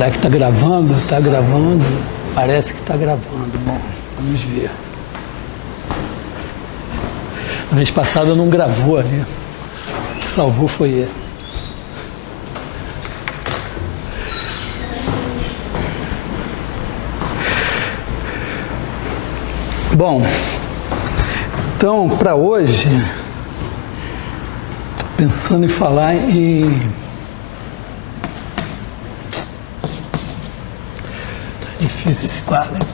Será que está gravando? Está gravando? Parece que está gravando. Bom, vamos ver. A vez passada não gravou ali. O que salvou foi esse. Bom, então, para hoje, estou pensando em falar em... Tá difícil esse quadro.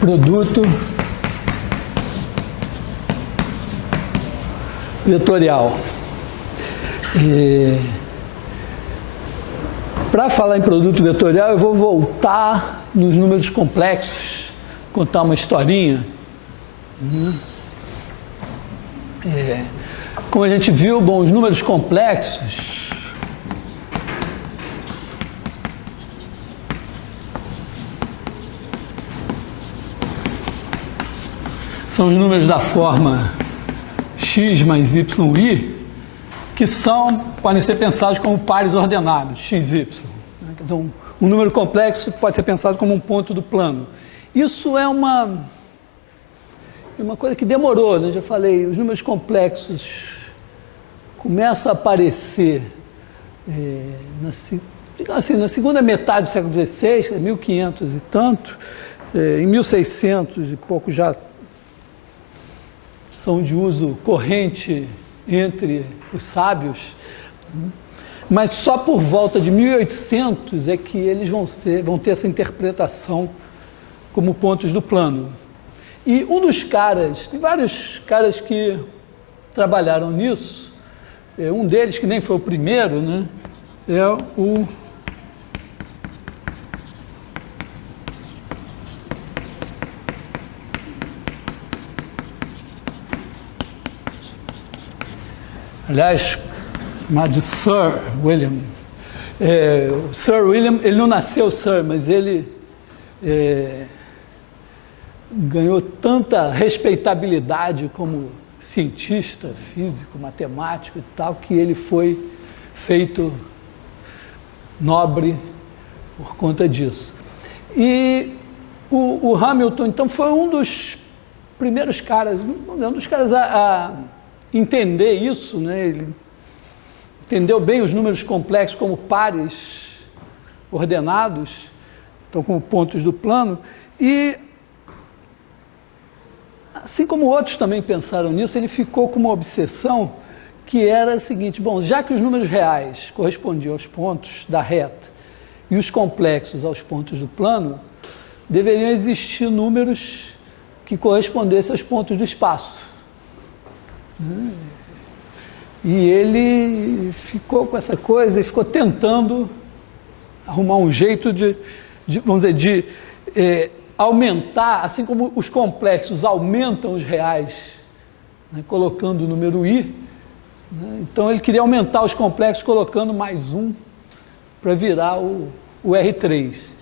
Produto vetorial. Para falar em produto vetorial, eu vou voltar nos números complexos, contar uma historinha. Como a gente viu, bom, os números complexos são os números da forma x mais y, que podem ser pensados como pares ordenados, x, y. Quer dizer, um número complexo pode ser pensado como um ponto do plano. Isso é uma coisa que demorou, né? Já falei, os números complexos começam a aparecer na segunda metade do século XVI, 1500 e tanto, em 1600 e pouco já são de uso corrente entre os sábios, mas só por volta de 1800 é que eles vão ter essa interpretação como pontos do plano. E um dos caras, tem vários caras que trabalharam nisso, um deles, que nem foi o primeiro, né, é o aliás, chamado de Sir William. O Sir William, ele não nasceu Sir, mas ele ganhou tanta respeitabilidade como cientista, físico, matemático e tal, que ele foi feito nobre por conta disso. E o Hamilton, então, foi um dos primeiros caras, a entender isso, né? Ele entendeu bem os números complexos como pares ordenados, então como pontos do plano, e assim como outros também pensaram nisso, ele ficou com uma obsessão que era a seguinte: bom, já que os números reais correspondiam aos pontos da reta e os complexos aos pontos do plano, deveriam existir números que correspondessem aos pontos do espaço. E ele ficou com essa coisa e ficou tentando arrumar um jeito vamos dizer, aumentar, assim como os complexos aumentam os reais, né, colocando o número i, né, então ele queria aumentar os complexos colocando mais um para virar o R3.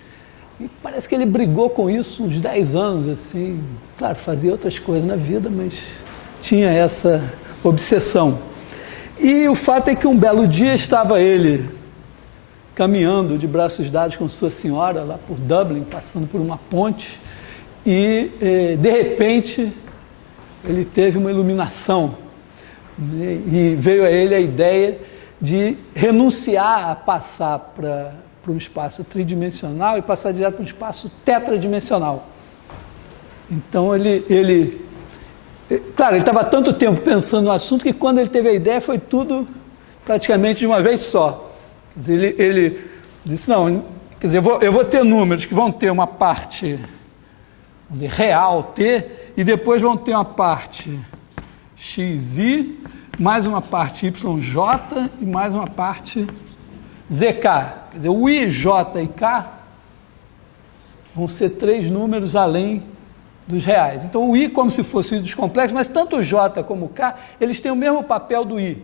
E parece que ele brigou com isso uns 10 anos, assim, claro, fazia outras coisas na vida, mas tinha essa obsessão. E o fato é que um belo dia estava ele caminhando de braços dados com sua senhora lá por Dublin, passando por uma ponte, e de repente ele teve uma iluminação, né, e veio a ele a ideia de renunciar a passar para um espaço tridimensional e passar direto para um espaço tetradimensional. Então claro, ele estava há tanto tempo pensando no assunto que quando ele teve a ideia foi tudo praticamente de uma vez só. Quer dizer, ele disse, não, quer dizer, eu vou ter números que vão ter uma parte, vamos dizer, real, T, e depois vão ter uma parte xi, mais uma parte yj e mais uma parte zk. Quer dizer, o i, j e k vão ser 3 números além dos reais. Então, o i como se fosse o i dos complexos, mas tanto o j como o k, eles têm o mesmo papel do i.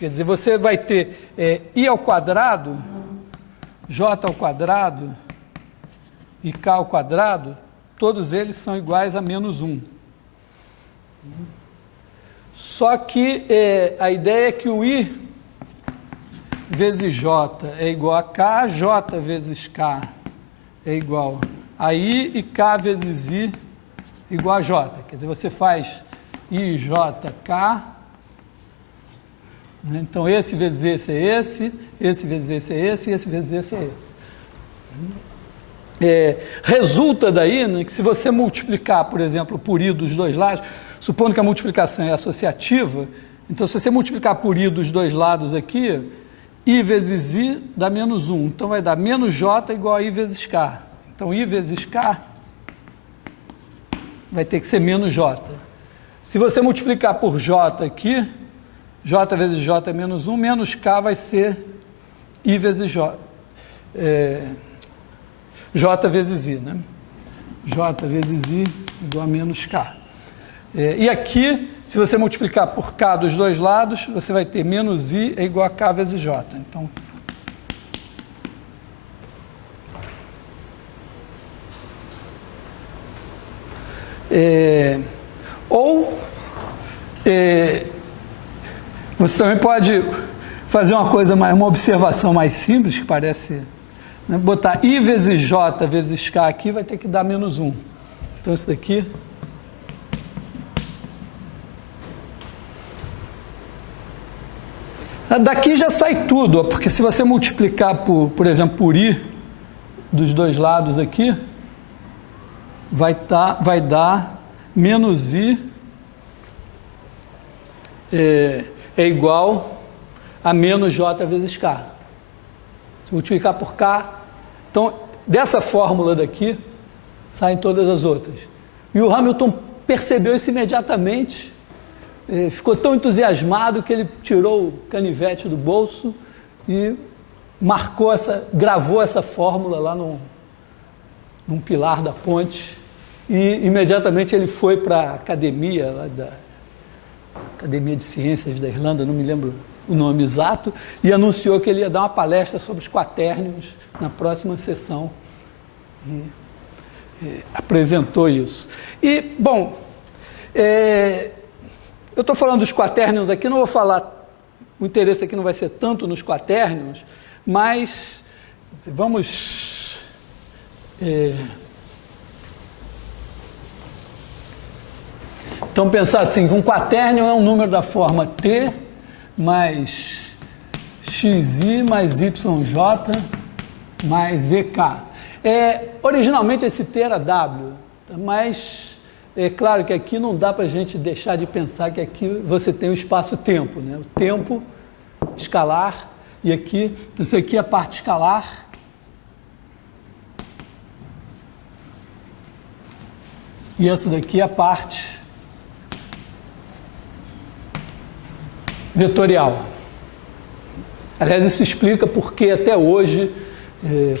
Quer dizer, você vai ter i ao quadrado, j ao quadrado e k ao quadrado, todos eles são iguais a menos 1. Só que a ideia é que o i vezes J é igual a K, J vezes K é igual a I e K vezes I igual a J. Quer dizer, você faz IJK, né? Então esse vezes esse é esse vezes esse é esse vezes esse é esse. Resulta daí, né, que se você multiplicar, por exemplo, por I dos dois lados, supondo que a multiplicação é associativa, então se você multiplicar por I dos dois lados aqui, I vezes I dá menos 1. Então vai dar menos J igual a I vezes K. Então I vezes K vai ter que ser menos J. Se você multiplicar por J aqui, J vezes J é menos 1, menos K vai ser I vezes J. J vezes I, né? J vezes I igual a menos K. E aqui, se você multiplicar por K dos dois lados, você vai ter menos I é igual a K vezes J. Então, você também pode fazer uma observação mais simples, que parece, né, botar I vezes J vezes K aqui, vai ter que dar menos 1. Então, isso daqui... Daqui já sai tudo, ó, porque se você multiplicar, por exemplo, por I dos dois lados aqui, vai dar menos I é igual a menos J vezes K. Se multiplicar por K, então, dessa fórmula daqui, saem todas as outras. E o Hamilton percebeu isso imediatamente, ficou tão entusiasmado que ele tirou o canivete do bolso e gravou essa fórmula lá num pilar da ponte, e imediatamente ele foi para a academia, lá da Academia de Ciências da Irlanda, não me lembro o nome exato, e anunciou que ele ia dar uma palestra sobre os quatérnios na próxima sessão. E apresentou isso. E, bom, eu estou falando dos quatérnios aqui, não vou falar, o interesse aqui não vai ser tanto nos quatérnios, mas vamos... Então, pensar assim, que um quatérnio é um número da forma T mais XI mais YJ mais EK. Originalmente esse T era W, mas é claro que aqui não dá para a gente deixar de pensar que aqui você tem o espaço-tempo, né? O tempo escalar, e aqui, então isso aqui é a parte escalar. E essa daqui é a parte vetorial. Aliás, isso explica porque até hoje,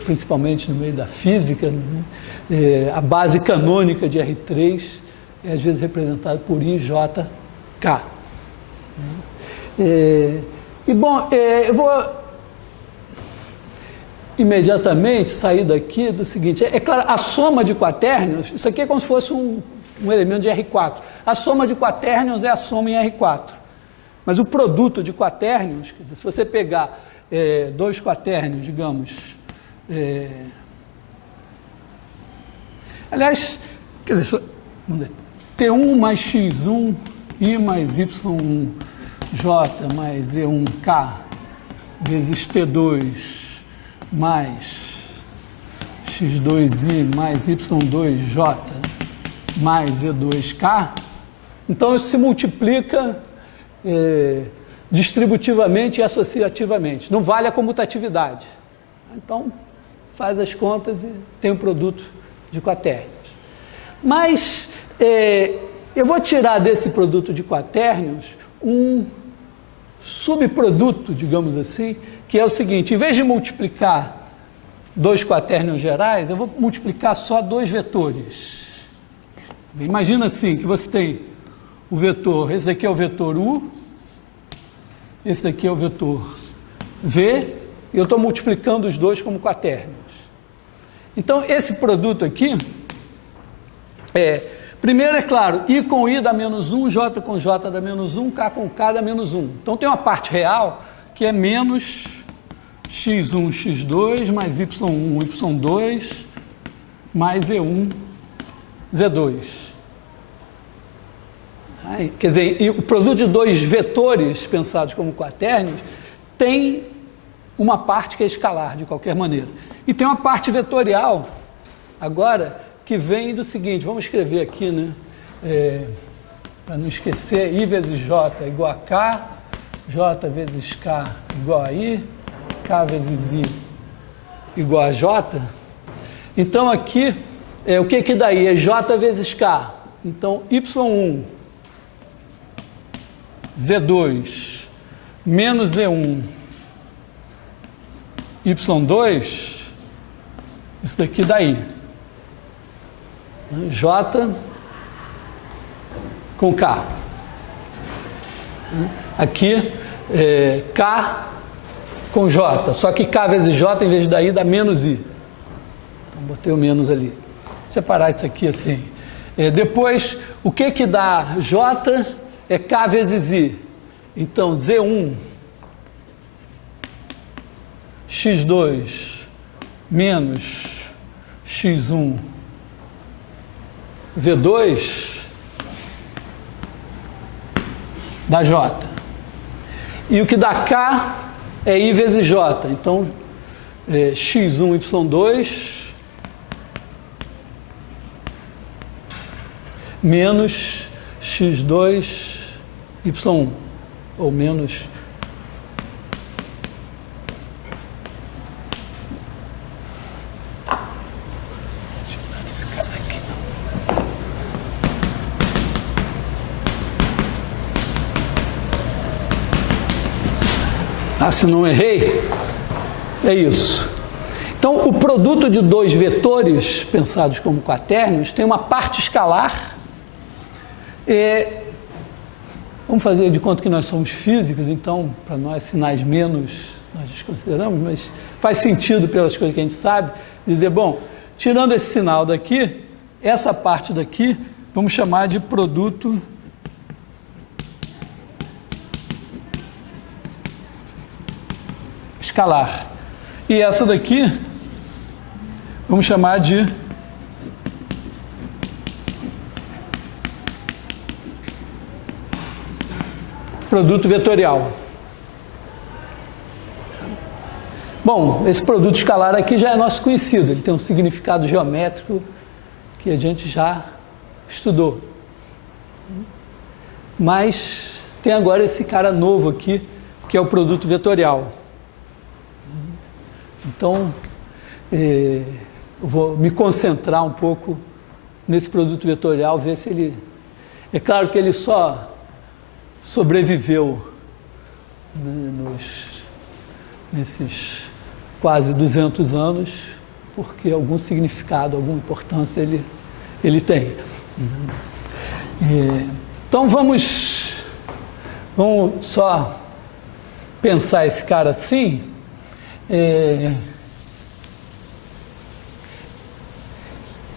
principalmente no meio da física, né, a base canônica de R3 é às vezes representada por IJK. Eu vou imediatamente sair daqui do seguinte, claro, a soma de quatérnios, isso aqui é como se fosse um elemento de R4. A soma de quatérnios é a soma em R4. Mas o produto de quatérnios, quer dizer, se você pegar dois quatérnios, digamos, aliás, quer dizer, vamos dizer, T1 mais X1, I mais Y1, J mais E1K, vezes T2 mais X2I mais Y2J mais E2K, então isso se multiplica distributivamente e associativamente. Não vale a comutatividade. Então, faz as contas e tem um produto de quatérnios. Mas eu vou tirar desse produto de quatérnios um subproduto, digamos assim, que é o seguinte: em vez de multiplicar dois quatérnios gerais, eu vou multiplicar só dois vetores. Imagina assim, que você tem o vetor, esse aqui é o vetor U, esse daqui é o vetor V, e eu estou multiplicando os dois como quatérnios. Então, esse produto aqui, primeiro, é claro, I com I dá menos 1, J com J dá menos 1, K com K dá menos 1. Então, tem uma parte real que é menos x1, x2, mais y1, y2, mais z1, z2. Aí, quer dizer, e o produto de dois vetores pensados como quaternions tem uma parte que é escalar, de qualquer maneira. E tem uma parte vetorial, agora, que vem do seguinte, vamos escrever aqui, né? Para não esquecer, I vezes J igual a K, J vezes K igual a I, K vezes I igual a J. Então aqui, o que daí? É J vezes K. Então, Y1, Z2, menos Z1, Y2, isso daqui daí. J com K. Aqui, K com J, só que K vezes J, em vez de daí, dá menos I. Então, botei o menos ali. Vou separar isso aqui assim. Depois, o que dá J é K vezes I. Então, Z1, X2, menos X1, Z2, dá J. E o que dá K é I vezes J. Então, X1, Y2, menos X2, Y1, ou menos... Deixa eu dar esse cara aqui. Se não errei, é isso. Então, o produto de dois vetores, pensados como quaternions, tem uma parte escalar. Vamos fazer de conta que nós somos físicos, então, para nós, sinais menos nós desconsideramos, mas faz sentido, pelas coisas que a gente sabe, dizer, bom, tirando esse sinal daqui, essa parte daqui, vamos chamar de produto escalar. E essa daqui, vamos chamar de produto vetorial. Bom, esse produto escalar aqui já é nosso conhecido, ele tem um significado geométrico que a gente já estudou. Mas tem agora esse cara novo aqui, que é o produto vetorial. Então, eu vou me concentrar um pouco nesse produto vetorial, ver se ele... É claro que ele só sobreviveu, né, nesses quase 200 anos, porque algum significado, alguma importância ele tem. Então vamos só pensar esse cara assim.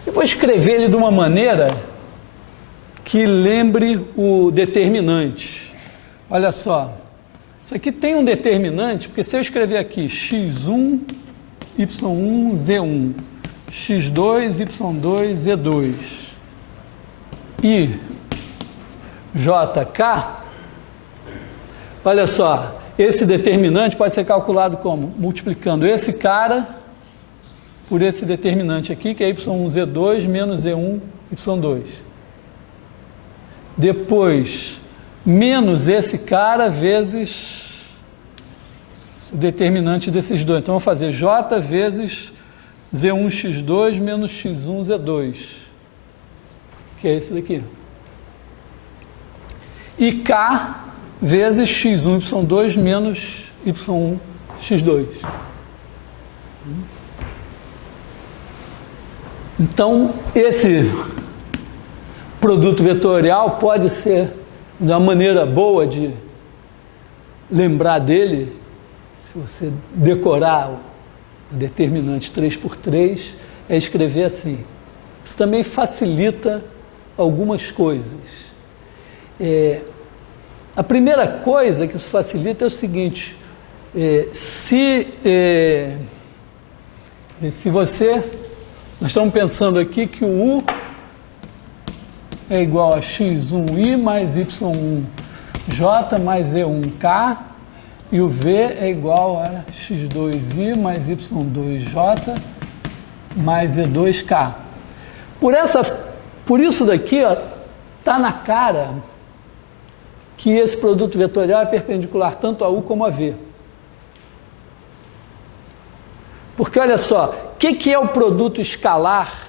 Eu vou escrever ele de uma maneira que lembre o determinante. Olha só, isso aqui tem um determinante, porque se eu escrever aqui x1, y1, z1, x2, y2, z2 e jk, olha só, esse determinante pode ser calculado como? Multiplicando esse cara por esse determinante aqui, que é y1, z2 menos z1, y2. Depois, menos esse cara vezes o determinante desses dois. Então, eu vou fazer j vezes z1x2 menos x1z2, que é esse daqui. E k vezes x1y2 menos y1x2. Então, esse produto vetorial pode ser uma maneira boa de lembrar dele, se você decorar o determinante 3×3, é escrever assim. Isso também facilita algumas coisas. A primeira coisa que isso facilita é o seguinte: se você... Nós estamos pensando aqui que o U é igual a x1i mais y1j mais e1k, e o V é igual a x2i mais y2j mais e2k. Por isso daqui, está na cara que esse produto vetorial é perpendicular tanto a U como a V. Porque, olha só, o que é o produto escalar?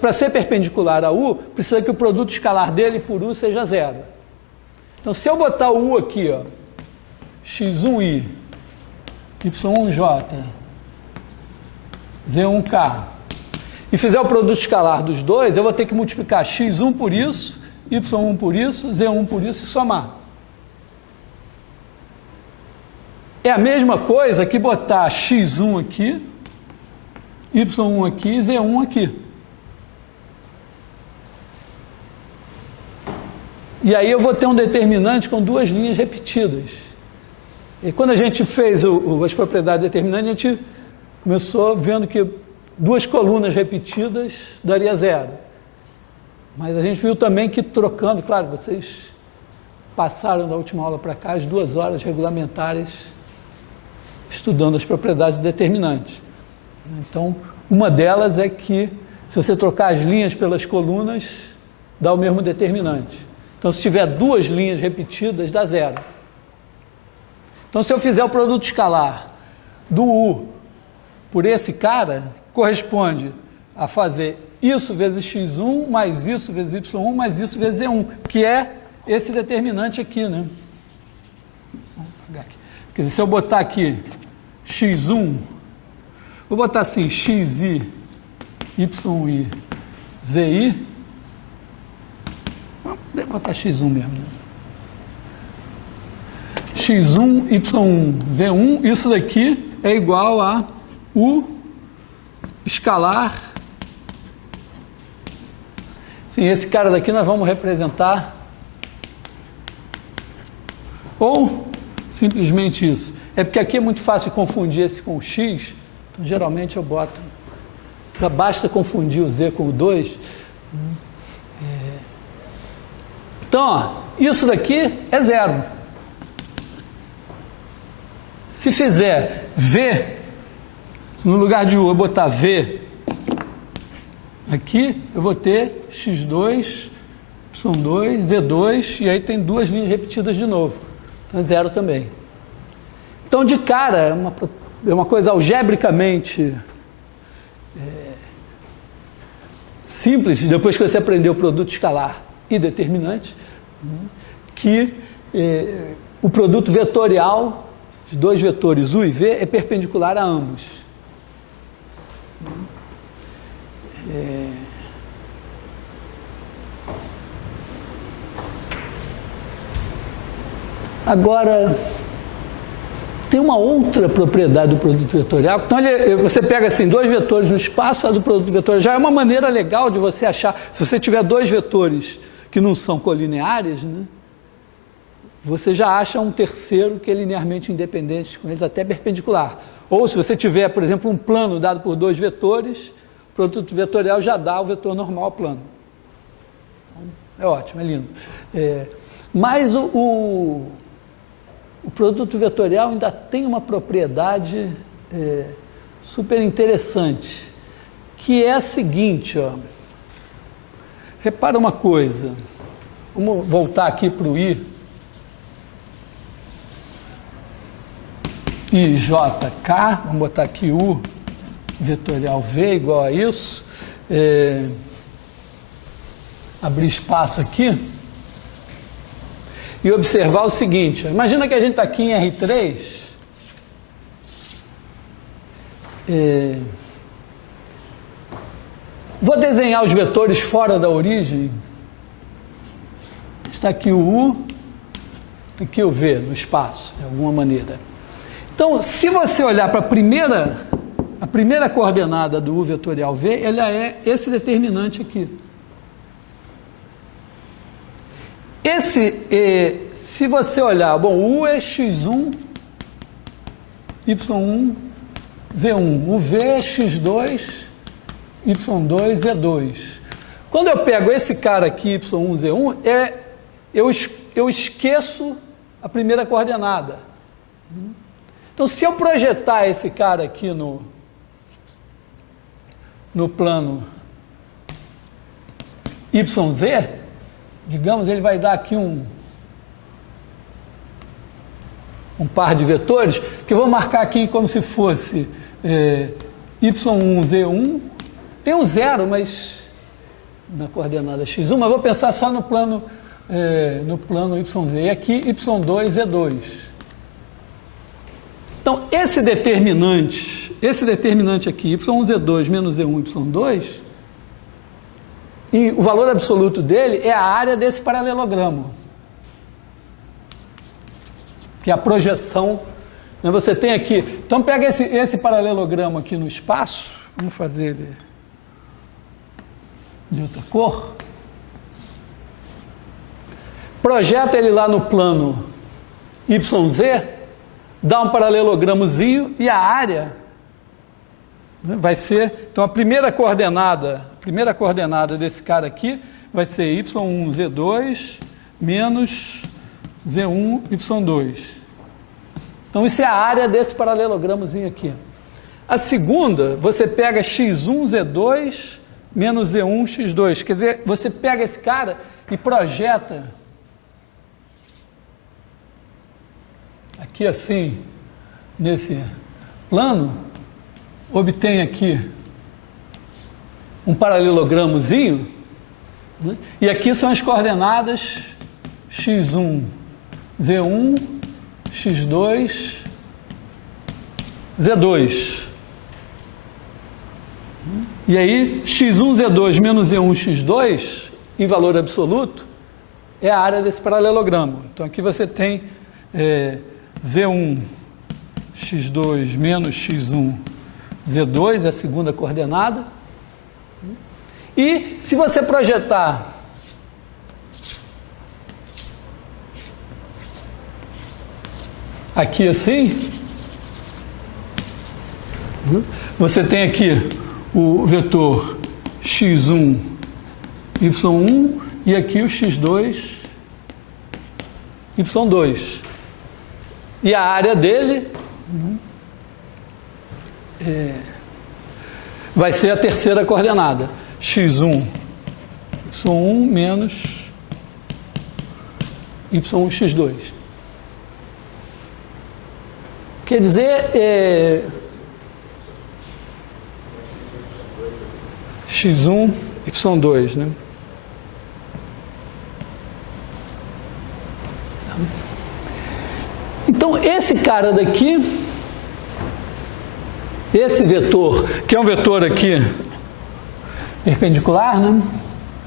Para ser perpendicular a U, precisa que o produto escalar dele por U seja zero. Então, se eu botar o U aqui, ó, x1i, y1j, z1k, e fizer o produto escalar dos dois, eu vou ter que multiplicar x1 por isso, y1 por isso, z1 por isso e somar. É a mesma coisa que botar x1 aqui, y1 aqui e z1 aqui. E aí eu vou ter um determinante com duas linhas repetidas. E quando a gente fez as propriedades determinantes, a gente começou vendo que duas colunas repetidas daria zero. Mas a gente viu também que trocando, claro, vocês passaram da última aula para cá as 2 horas regulamentares estudando as propriedades determinantes. Então, uma delas é que se você trocar as linhas pelas colunas, dá o mesmo determinante. Então, se tiver duas linhas repetidas, dá zero. Então, se eu fizer o produto escalar do U por esse cara, corresponde a fazer isso vezes x1, mais isso vezes y1, mais isso vezes z1, que é esse determinante aqui, né? Vamos pegar aqui. Quer dizer, se eu botar aqui x1, vou botar assim, xi, yi, zi, vou botar x1 mesmo, né? x1, y1, z1, isso daqui é igual a U escalar. Sim, esse cara daqui nós vamos representar ou simplesmente isso. É porque aqui é muito fácil confundir esse com o x, então geralmente eu boto, já basta confundir o z com o 2. Então, ó, isso daqui é zero. Se fizer V, se no lugar de U eu botar V aqui, eu vou ter x2, y2, z2, e aí tem duas linhas repetidas de novo. Então é zero também. Então, de cara, é uma coisa algebricamente simples, depois que você aprendeu o produto escalar e determinante, que o produto vetorial de dois vetores U e V é perpendicular a ambos. Agora, tem uma outra propriedade do produto vetorial. Então, você pega assim, dois vetores no espaço, faz o produto vetorial. Já é uma maneira legal de você achar. Se você tiver dois vetores que não são colineares, né, você já acha um terceiro que é linearmente independente com eles, até perpendicular. Ou se você tiver, por exemplo, um plano dado por dois vetores, o produto vetorial já dá o vetor normal ao plano. É ótimo, é lindo. Mas o produto vetorial ainda tem uma propriedade super interessante, que é a seguinte, ó. Repara uma coisa, vamos voltar aqui para o I, IJK, vamos botar aqui U vetorial V igual a isso, abrir espaço aqui, e observar o seguinte, ó, imagina que a gente está aqui em R3, vou desenhar os vetores fora da origem, está aqui o U, aqui o V no espaço, de alguma maneira. Então, se você olhar para a primeira coordenada do U vetorial V, ela é esse determinante aqui. Se você olhar, bom, U é x1, Y1, Z1. O V é X2, Y2, Z2. Quando eu pego esse cara aqui, Y1, Z1, eu esqueço a primeira coordenada. Então, se eu projetar esse cara aqui no plano YZ, digamos, ele vai dar aqui um par de vetores, que eu vou marcar aqui como se fosse Y1, Z1. Tem um zero, mas na coordenada X1, mas vou pensar só no plano YZ. E aqui, Y2, Z2. Então, esse determinante aqui, Y1, Z2 menos Z1, Y2, e o valor absoluto dele é a área desse paralelogramo, que é a projeção. Você tem aqui, então pega esse paralelogramo aqui no espaço, vamos fazer ele de outra cor, projeta ele lá no plano YZ, dá um paralelogramozinho e a área vai ser, então a primeira coordenada desse cara aqui vai ser Y1, Z2 menos Z1, Y2. Então isso é a área desse paralelogramozinho aqui. A segunda, você pega X1, Z2 menos Z1, X2. Quer dizer, você pega esse cara e projeta aqui assim, nesse plano, obtém aqui um paralelogramozinho, né? E aqui são as coordenadas X1, Z1, X2, Z2. E aí, X1, Z2 menos Z1, X2, em valor absoluto, é a área desse paralelogramo. Então, aqui você tem Z1, X2 menos X1, Z2, é a segunda coordenada. E se você projetar aqui assim, você tem aqui o vetor x1, y1 e aqui o x2, y2. E a área dele vai ser a terceira coordenada, x1, y1 menos y1, x2. Quer dizer, x1, y2, né? Então, esse cara daqui, esse vetor, que é um vetor aqui perpendicular, né?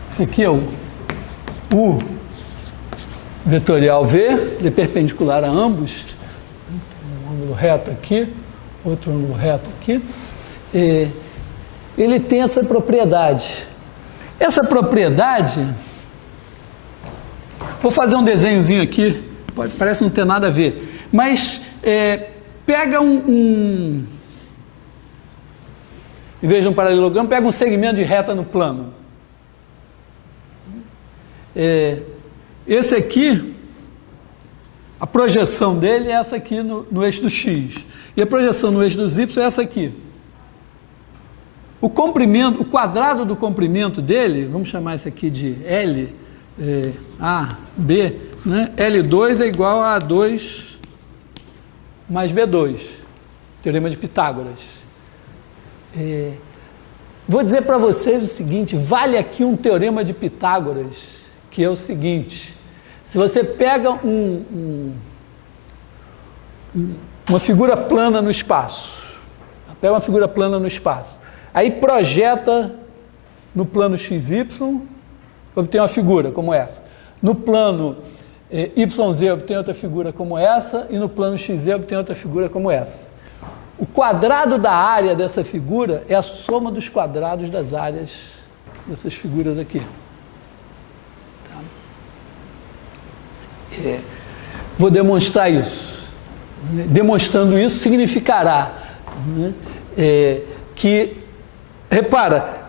Esse aqui é o U vetorial V, ele é perpendicular a ambos. Um ângulo reto aqui, outro ângulo reto aqui. Ele tem essa propriedade. Essa propriedade, vou fazer um desenhozinho aqui, parece não ter nada a ver, mas pega em vez de um paralelogramo, pega um segmento de reta no plano. Esse aqui, a projeção dele é essa aqui no eixo do X. E a projeção no eixo dos Y é essa aqui. O comprimento, o quadrado do comprimento dele, vamos chamar isso aqui de L, A, B, né? L2 é igual a A2 mais B2. Teorema de Pitágoras. Vou dizer para vocês o seguinte, vale aqui um teorema de Pitágoras, que é o seguinte, se você pega uma figura plana no espaço, aí projeta no plano XY, obtém uma figura como essa. No plano YZ obtém outra figura como essa, e no plano XZ obtém outra figura como essa. O quadrado da área dessa figura é a soma dos quadrados das áreas dessas figuras aqui. Tá? Vou demonstrar isso. Demonstrando isso, significará, né, que, repara,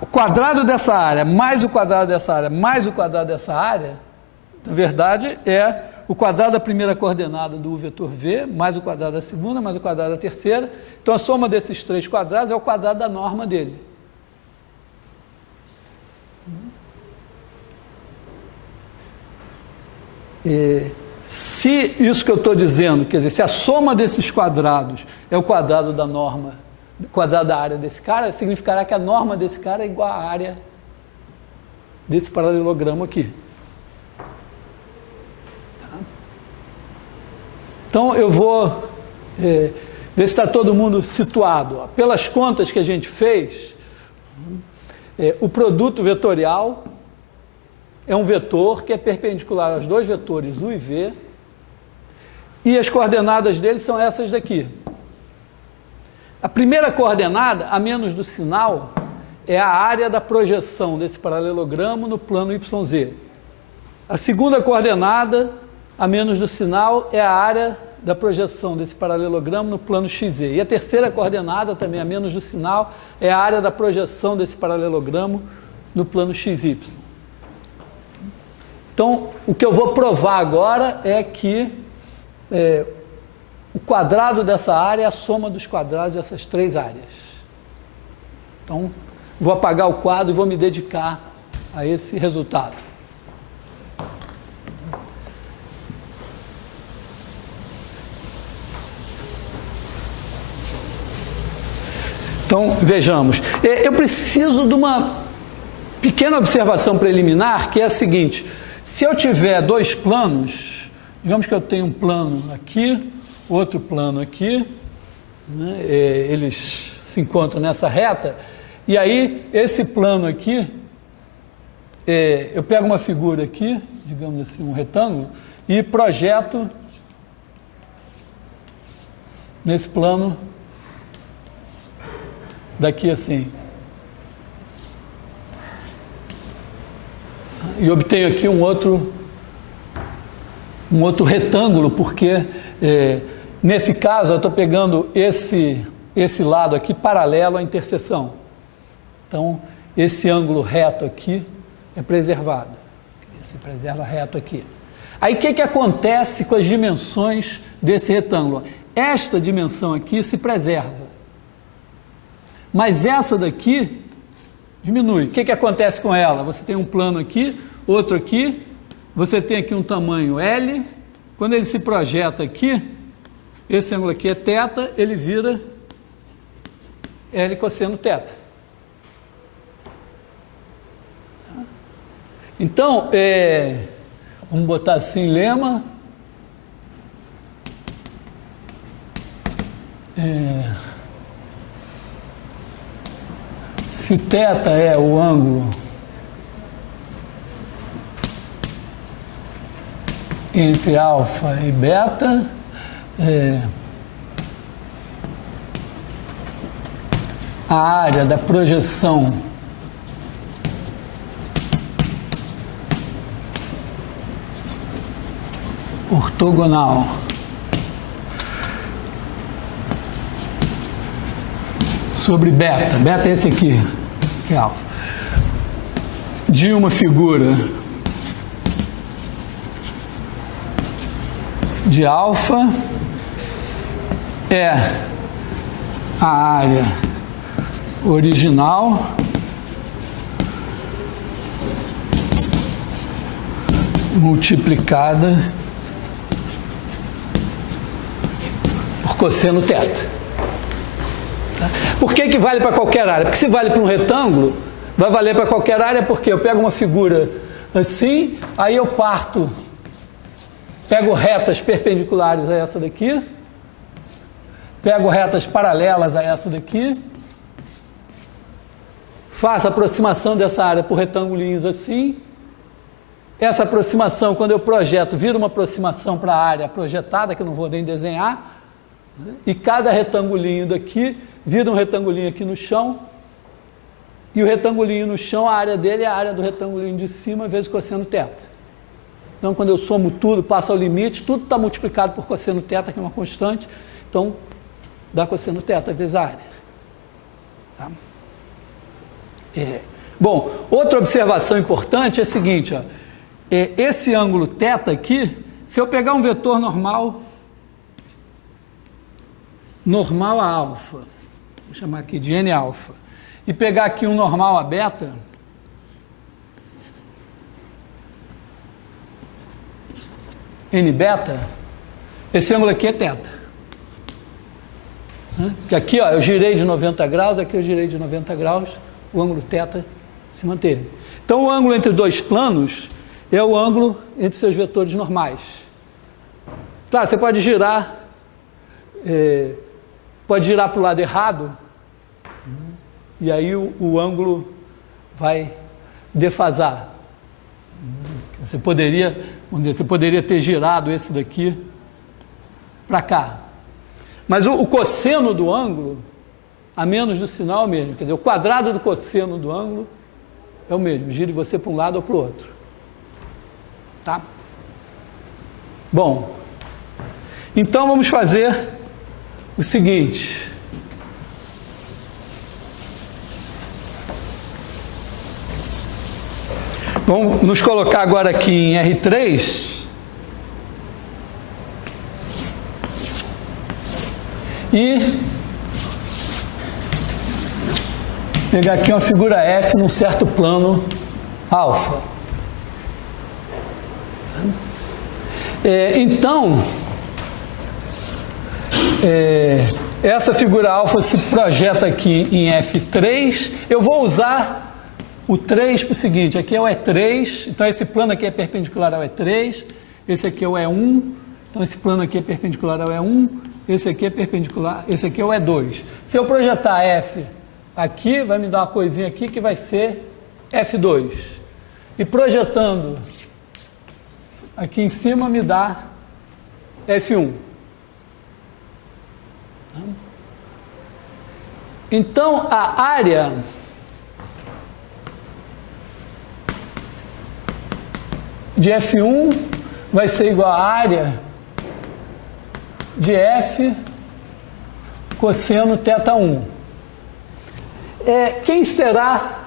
o quadrado dessa área, mais o quadrado dessa área, mais o quadrado dessa área, na verdade, é o quadrado da primeira coordenada do vetor V, mais o quadrado da segunda, mais o quadrado da terceira. Então, a soma desses três quadrados é o quadrado da norma dele. Se isso que eu estou dizendo, quer dizer, se a soma desses quadrados é o quadrado da norma, o quadrado da área desse cara, significará que a norma desse cara é igual à área desse paralelogramo aqui. Tá? Então, eu vou ver se está todo mundo situado. Ó. Pelas contas que a gente fez, o produto vetorial é um vetor que é perpendicular aos dois vetores U e V, e as coordenadas dele são essas daqui. A primeira coordenada, a menos do sinal, é a área da projeção desse paralelogramo no plano YZ. A segunda coordenada, a menos do sinal, é a área da projeção desse paralelogramo no plano XZ. E a terceira coordenada, também a menos do sinal, é a área da projeção desse paralelogramo no plano XY. Então, o que eu vou provar agora é que o quadrado dessa área é a soma dos quadrados dessas três áreas. Então, vou apagar o quadro e vou me dedicar a esse resultado. Então, vejamos. Eu preciso de uma pequena observação preliminar, que é a seguinte: se eu tiver dois planos, digamos que eu tenho um plano aqui, outro plano aqui, né, eles se encontram nessa reta, e aí esse plano aqui, eu pego uma figura aqui, digamos assim, um retângulo, e projeto nesse plano daqui assim. E obtenho aqui um outro retângulo, porque nesse caso eu estou pegando esse lado aqui paralelo à interseção. Então, esse ângulo reto aqui é preservado. Se preserva reto aqui. Aí, o que acontece com as dimensões desse retângulo? Esta dimensão aqui se preserva. Mas essa daqui diminui. O que acontece com ela? Você tem um plano aqui, outro aqui, você tem aqui um tamanho L, quando ele se projeta aqui, esse ângulo aqui é θ, ele vira L cosseno θ. Então, vamos botar assim, lema, se θ é o ângulo entre alfa e beta, a área da projeção ortogonal sobre beta, beta é esse aqui, que é alfa, de uma figura de alfa é a área original multiplicada por cosseno θ. Por que vale para qualquer área? Porque se vale para um retângulo, vai valer para qualquer área, porque eu pego uma figura assim, aí eu pego retas perpendiculares a essa daqui, pego retas paralelas a essa daqui, faço a aproximação dessa área por retângulos assim. Essa aproximação, quando eu projeto, vira uma aproximação para a área projetada, que eu não vou nem desenhar, e cada retangulinho daqui vira um retangulinho aqui no chão, e o retangulinho no chão, a área dele é a área do retangulinho de cima vezes cosseno θ. Então, quando eu somo tudo, passo ao limite, tudo está multiplicado por cosseno θ, que é uma constante, então dá cosseno θ vezes a área. Tá? Bom, outra observação importante é a seguinte, ó, esse ângulo θ aqui, se eu pegar um vetor normal a alfa, vou chamar aqui de n alfa, e pegar aqui um normal a beta, n beta, esse ângulo aqui é θ. Porque aqui, ó, eu girei de 90 graus, aqui eu girei de 90 graus, o ângulo θ se manteve. Então, o ângulo entre dois planos é o ângulo entre seus vetores normais. Claro, você pode girar para o lado errado, e aí o ângulo vai defasar. Você poderia, vamos dizer, você poderia ter girado esse daqui para cá. Mas o cosseno do ângulo, a menos do sinal, é o mesmo. Quer dizer, o quadrado do cosseno do ângulo é o mesmo. Gire você para um lado ou para o outro. Tá? Bom, então vamos fazer o seguinte. Vamos nos colocar agora aqui em R3 e pegar aqui uma figura F num certo plano alfa. Então, essa figura alfa se projeta aqui em F3. Eu vou usar o 3 para o seguinte, aqui é o E3, então esse plano aqui é perpendicular ao E3, esse aqui é o E1, então esse plano aqui é perpendicular ao E1, esse aqui é perpendicular, esse aqui é o E2. Se eu projetar F aqui, vai me dar uma coisinha aqui que vai ser F2. E projetando aqui em cima me dá F1. Então, a área de F1 vai ser igual à área de F cosseno θ1. Quem será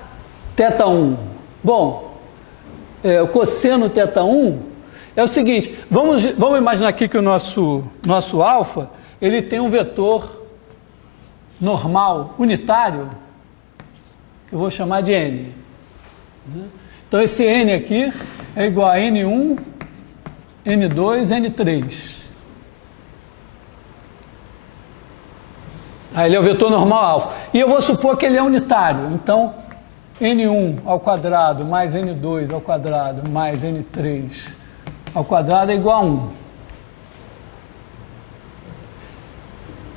θ1? Bom, o cosseno θ1 é o seguinte, vamos imaginar aqui que o nosso alfa, ele tem um vetor normal, unitário, que eu vou chamar de n. Então, esse n aqui é igual a n1, n2, n3. Aí ele é o vetor normal alfa. E eu vou supor que ele é unitário. Então, n1 ao quadrado mais n2 ao quadrado mais n3 ao quadrado é igual a 1.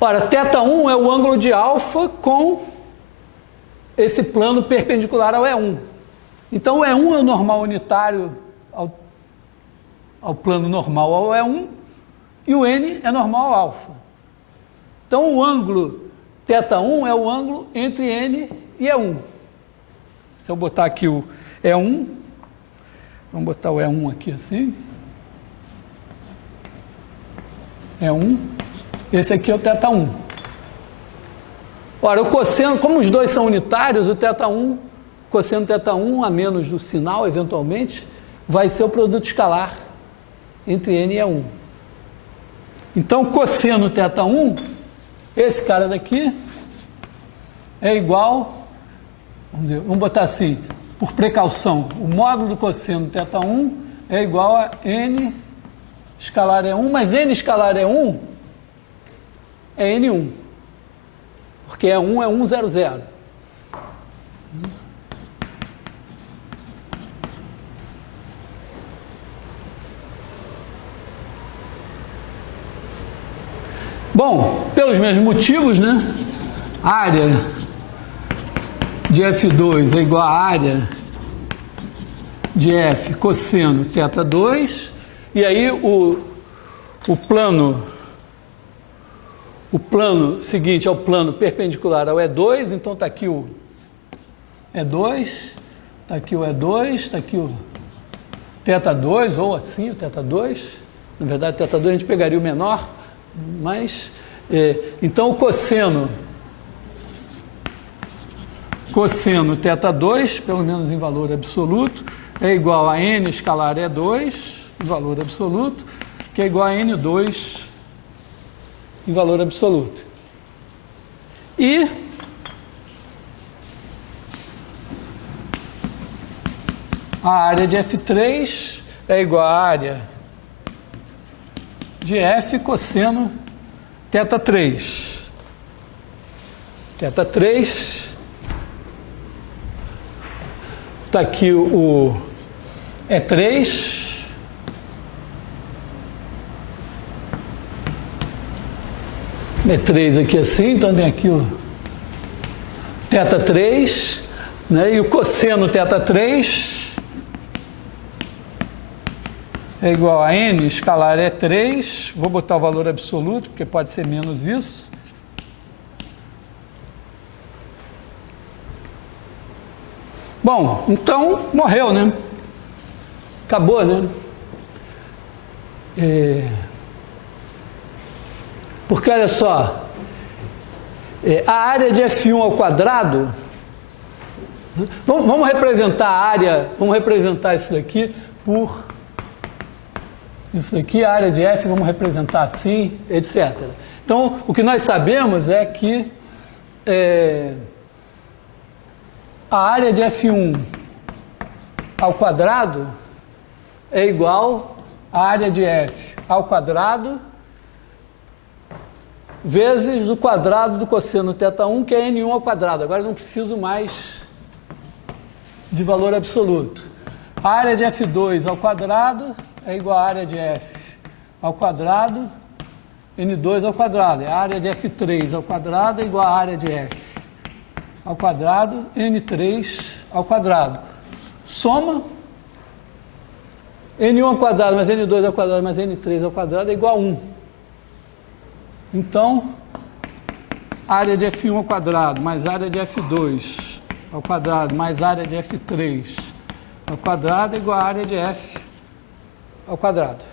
Ora, θ1 é o ângulo de alfa com esse plano perpendicular ao E1. Então, o E1 é o normal unitário ao plano normal ao E1 e o n é normal ao alfa. Então, o ângulo θ1 é o ângulo entre n e E1. Se eu botar aqui o E1, vamos botar o E1 aqui assim. E1, esse aqui é o θ1. Ora, o cosseno, como os dois são unitários, o θ1, cosseno θ1, a menos do sinal, eventualmente, vai ser o produto escalar entre n e E1. Então, cosseno θ1, esse cara daqui, é igual, vamos botar assim, por precaução, o módulo do cosseno θ1 é igual a n escalar E1, mas n escalar E1 é n1, porque E1 é 1, 0, 0. Bom, pelos mesmos motivos, né? A área de F2 é igual à área de F cosseno θ2, e aí o plano seguinte é o plano perpendicular ao E2, então está aqui o E2, está aqui o E2, está aqui o θ2, ou assim o θ2. Na verdade, o θ2 a gente pegaria o menor, mas... então, o cosseno θ2, pelo menos em valor absoluto, é igual a n escalar E2, em valor absoluto, que é igual a N2 em valor absoluto. E a área de F3 é igual à área de F cosseno θ3. θ3, está aqui o E3, E3 aqui assim, então tem aqui o θ3, né, e o cosseno θ3 é igual a n escalar E3, vou botar o valor absoluto, porque pode ser menos isso. Bom, então morreu, né? Acabou, né? Porque olha só, a área de F1 ao quadrado, vamos representar a área, vamos representar isso daqui por isso aqui, a área de F, vamos representar assim, etc. Então, o que nós sabemos é que a área de F1 ao quadrado é igual à área de F ao quadrado vezes o quadrado do cosseno θ1, que é N1 ao quadrado. Agora eu não preciso mais de valor absoluto. A área de F2 ao quadrado é igual à área de F ao quadrado, N2 ao quadrado. A área de F3 ao quadrado é igual à área de F ao quadrado, N3 ao quadrado. Soma N1 ao quadrado mais N2 ao quadrado mais N3 ao quadrado é igual a 1. Então, área de F1 ao quadrado mais área de F2 ao quadrado mais área de F3 ao quadrado é igual a área de F ao quadrado.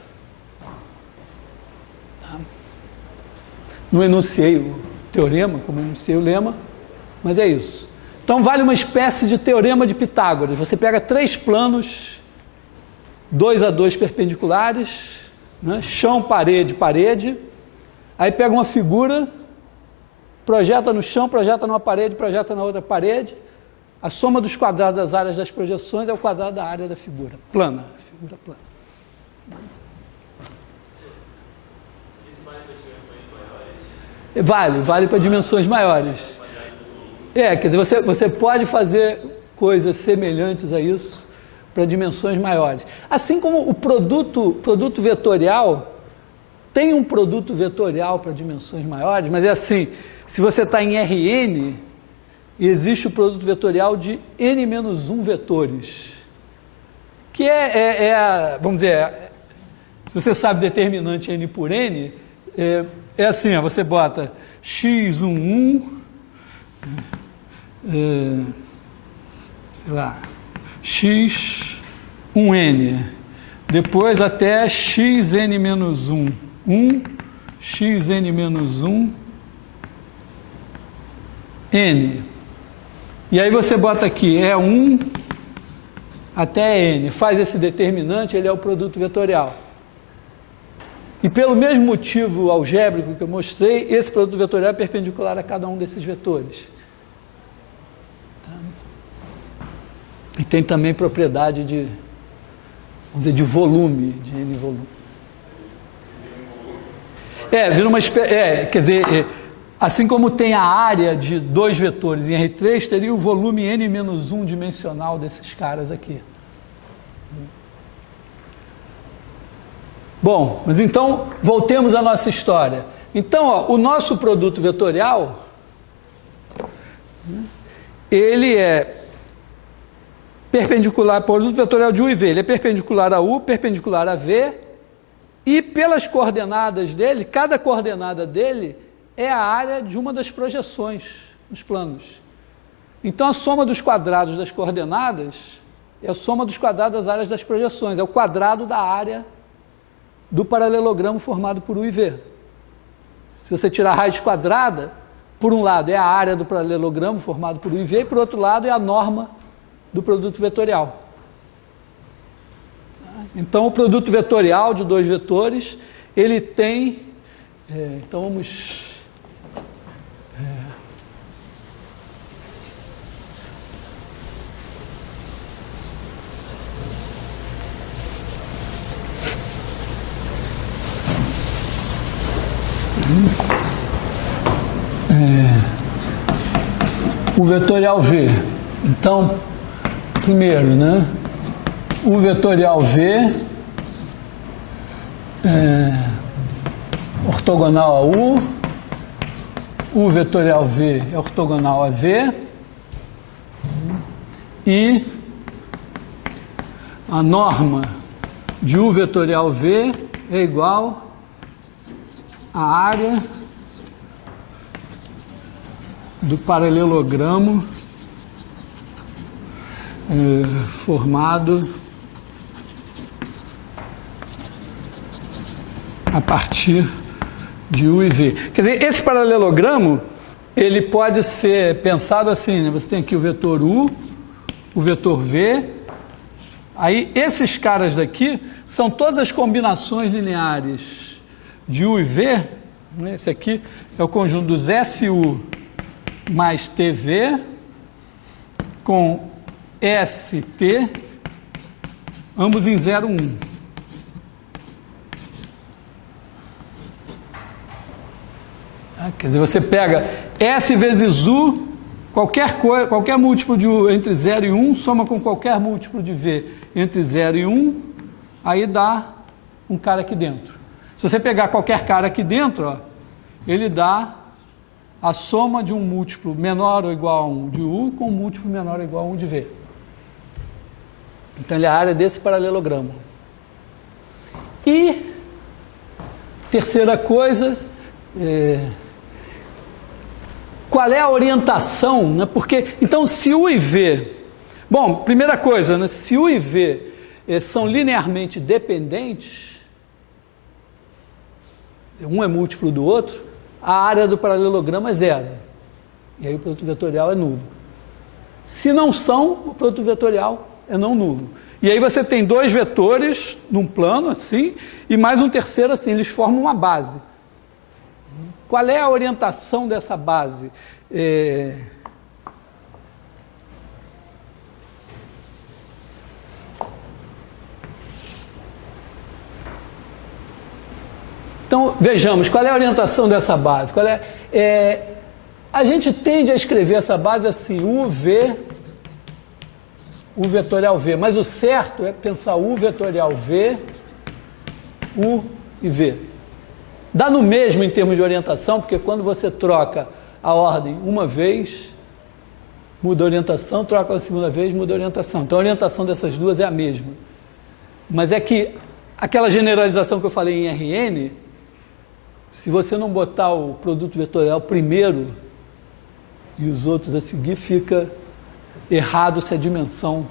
Não enunciei o teorema, como enunciei o lema, mas é isso. Então, vale uma espécie de teorema de Pitágoras. Você pega três planos, 2 a 2 perpendiculares, né? Chão, parede, parede. Aí pega uma figura, projeta no chão, projeta numa parede, projeta na outra parede. A soma dos quadrados das áreas das projeções é o quadrado da área da figura. Plana, figura plana. Isso vale para dimensões maiores? Vale para dimensões maiores. Quer dizer, você pode fazer coisas semelhantes a isso para dimensões maiores. Assim como o produto vetorial tem um produto vetorial para dimensões maiores, mas é assim, se você está em Rn, existe o produto vetorial de n-1 vetores, que vamos dizer, se você sabe determinante n por n, é assim, você bota x11, sei lá, x1n, depois até xn-1, 1, xn-1, n. E aí você bota aqui, 1 até n, faz esse determinante, ele é o produto vetorial. E pelo mesmo motivo algébrico que eu mostrei, esse produto vetorial é perpendicular a cada um desses vetores. Tá? E tem também propriedade de, vamos dizer, de volume, de n volume. Vira uma espécie, quer dizer, assim como tem a área de dois vetores em R3, teria o volume n-1 dimensional desses caras aqui. Bom, mas então, voltemos à nossa história. Então, o nosso produto vetorial, ele é perpendicular, produto vetorial de U e V, ele é perpendicular a U, perpendicular a V, e pelas coordenadas dele, cada coordenada dele é a área de uma das projeções nos planos. Então, a soma dos quadrados das coordenadas é a soma dos quadrados das áreas das projeções, é o quadrado da área do paralelogramo formado por U e V. Se você tirar a raiz quadrada, por um lado é a área do paralelogramo formado por U e V, e por outro lado é a norma do produto vetorial. Então, o produto vetorial de dois vetores, ele tem... então, vamos... o vetorial V. Então, primeiro, né? O vetorial V ortogonal a U, o vetorial V é ortogonal a V, e a norma de U vetorial V é igual à área do paralelogramo formado a partir de U e V. Quer dizer, esse paralelogramo, ele pode ser pensado assim, né? Você tem aqui o vetor U, o vetor V, aí esses caras daqui são todas as combinações lineares de U e V, né? Esse aqui é o conjunto dos SU mais TV com ST, ambos em 0, 1. Quer dizer, você pega S vezes U, qualquer múltiplo de U entre 0 e 1, soma com qualquer múltiplo de V entre 0 e 1, aí dá um cara aqui dentro. Se você pegar qualquer cara aqui dentro, ó, ele dá a soma de um múltiplo menor ou igual a 1 de U com um múltiplo menor ou igual a 1 de V. Então, ele é a área desse paralelogramo. E, terceira coisa, qual é a orientação, né? Porque, então, se U e V... Bom, primeira coisa, né? Se U e V são linearmente dependentes, um é múltiplo do outro, a área do paralelogramo é 0. E aí o produto vetorial é nulo. Se não são, o produto vetorial é não nulo. E aí você tem dois vetores num plano assim, e mais um terceiro assim, eles formam uma base. Qual é a orientação dessa base? Então, vejamos, qual é a orientação dessa base? A gente tende a escrever essa base assim, U, V, U vetorial V, mas o certo é pensar U vetorial V, U e V. Dá no mesmo em termos de orientação, porque quando você troca a ordem uma vez, muda a orientação, troca a segunda vez, muda a orientação. Então, a orientação dessas duas é a mesma. Mas é que aquela generalização que eu falei em Rn, se você não botar o produto vetorial primeiro e os outros a seguir, fica errado se a dimensão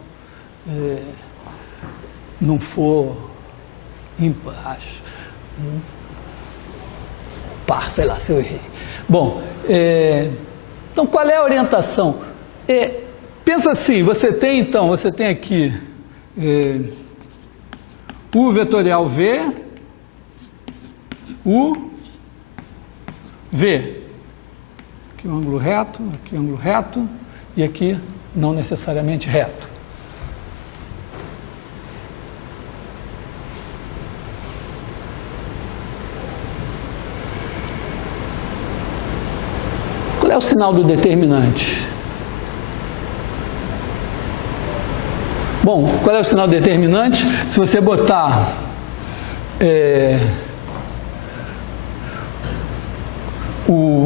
não for ímpar, acho. Par, sei lá, se eu errei. Bom, então qual é a orientação? Pensa assim, você tem aqui U vetorial V, U, V. Aqui um ângulo reto, aqui um ângulo reto, e aqui não necessariamente reto. Qual é o sinal do determinante? Bom, qual é o sinal determinante? Se você botar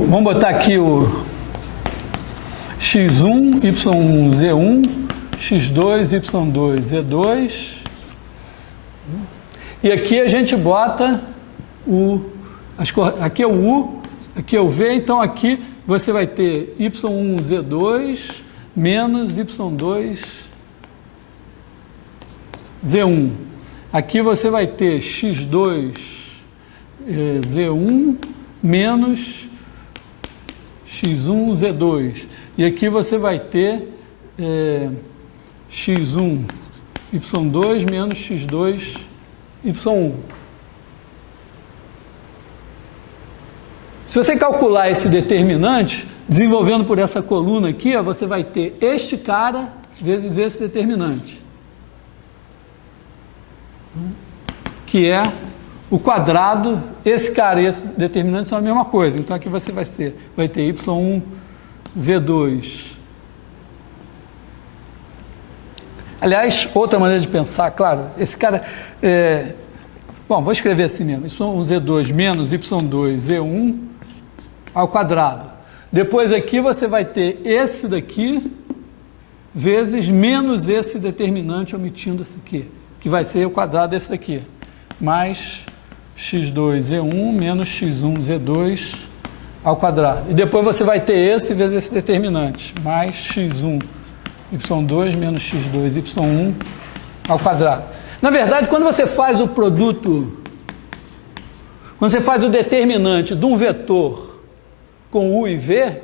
vamos botar aqui o x1, y1, z1, x2, y2, z2. E aqui a gente bota aqui é o U, aqui é o V, então aqui você vai ter y1, z2 menos y2, Z1. Aqui você vai ter x2 Z1 menos x1 Z2. E aqui você vai ter x1 Y2 menos x2 Y1. Se você calcular esse determinante, desenvolvendo por essa coluna aqui, ó, você vai ter este cara vezes esse determinante, que é o quadrado. Esse cara e esse determinante são a mesma coisa. Então aqui você vai ter y1 z2. Aliás, outra maneira de pensar, claro, esse cara bom, vou escrever assim mesmo, y1 z2 menos y2 z1 ao quadrado. Depois aqui você vai ter esse daqui vezes menos esse determinante, omitindo esse aqui, que vai ser o quadrado desse daqui, mais x2z1 menos x1 z2 ao quadrado. E depois você vai ter esse vezes esse determinante, mais x1 y2 menos x2 y1 ao quadrado. Na verdade, quando você faz o produto, quando você faz o determinante de um vetor com u e v,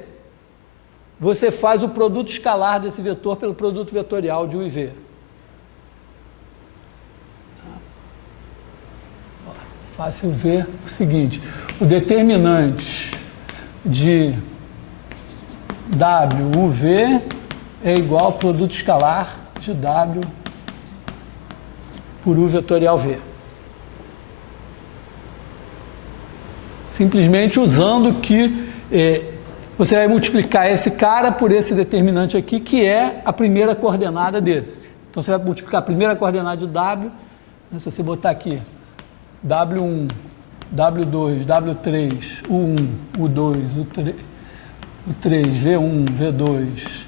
você faz o produto escalar desse vetor pelo produto vetorial de u e v. Fácil ver o seguinte: o determinante de w u v é igual ao produto escalar de w por u vetorial v. Simplesmente usando que você vai multiplicar esse cara por esse determinante aqui, que é a primeira coordenada desse. Então você vai multiplicar a primeira coordenada de w, né, se você botar aqui w1, w2, w3, u1, u2, u3, v1, v2,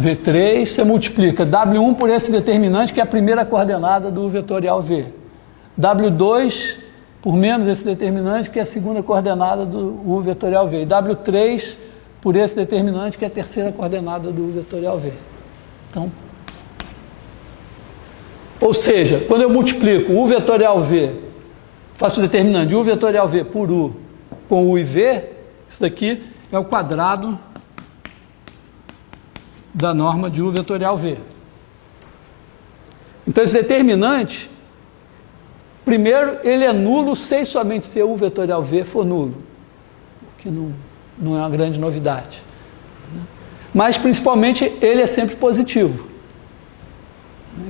v3, você multiplica w1 por esse determinante, que é a primeira coordenada do vetorial v. w2 por menos esse determinante, que é a segunda coordenada do u vetorial v. E w3 por esse determinante, que é a terceira coordenada do u vetorial v. Então, ou seja, quando eu multiplico u vetorial v, faço o determinante de u vetorial v por u com u e v, isso daqui é o quadrado da norma de u vetorial v. Então, esse determinante, primeiro, ele é nulo se somente se u vetorial v for nulo, o que não é uma grande novidade. Mas, principalmente, ele é sempre positivo.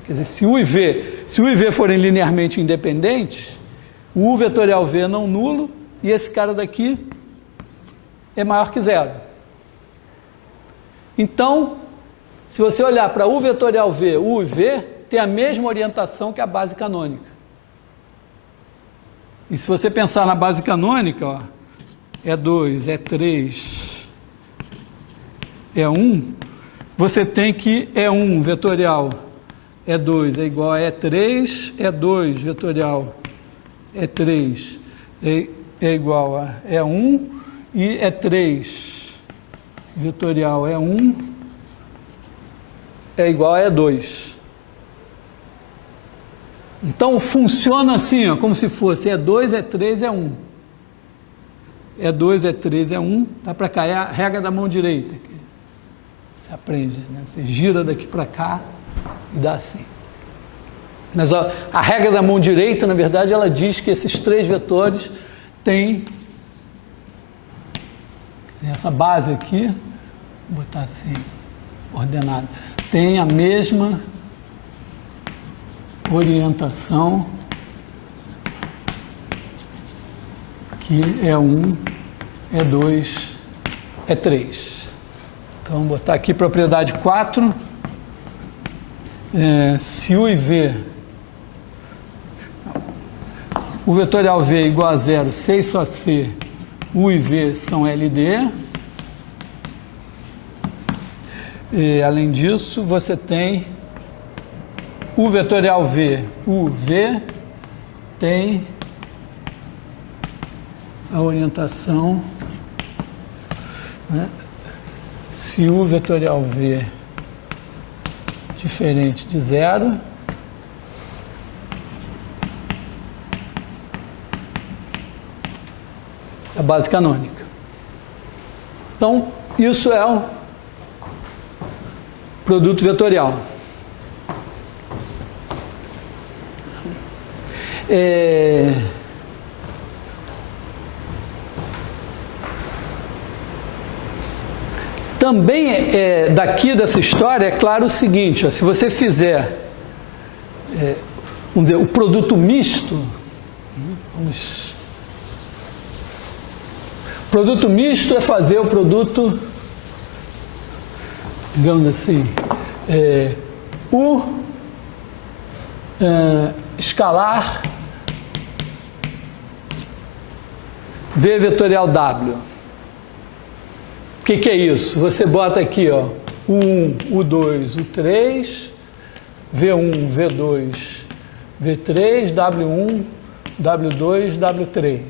Quer dizer, se u e v forem linearmente independentes, o u vetorial v é não nulo e esse cara daqui é maior que zero. Então, se você olhar para u vetorial v, u e v tem a mesma orientação que a base canônica. E se você pensar na base canônica, ó, é 2, é 3, é 1, você tem que E1 vetorial E2 é igual a E3, E2 vetorial E3 é igual a E1 e E3 vetorial E1 é igual a E2. Então, funciona assim, ó, como se fosse E2, E3, E1. E2, E3, E1, dá para cair a regra da mão direita. Você aprende, né? Você gira daqui para cá e dá assim. Mas ó, a regra da mão direita, na verdade, ela diz que esses três vetores têm essa base aqui, vou botar assim, ordenada, tem a mesma orientação que E1, E2, E3. Então, vou botar aqui propriedade 4. Se U e V, o vetorial V é igual a zero, C e só C, U e V são LD. E, além disso, você tem o vetorial V, U, V, tem a orientação, né? Se U vetorial V diferente de zero, a base canônica. Então, isso é um produto vetorial. Também daqui dessa história é claro o seguinte, ó, se você fizer, vamos dizer, o produto misto, produto misto é fazer o produto, digamos assim, U escalar V vetorial W. O que é isso? Você bota aqui, ó, U1, U2, U3, V1, V2, V3, W1, W2, W3.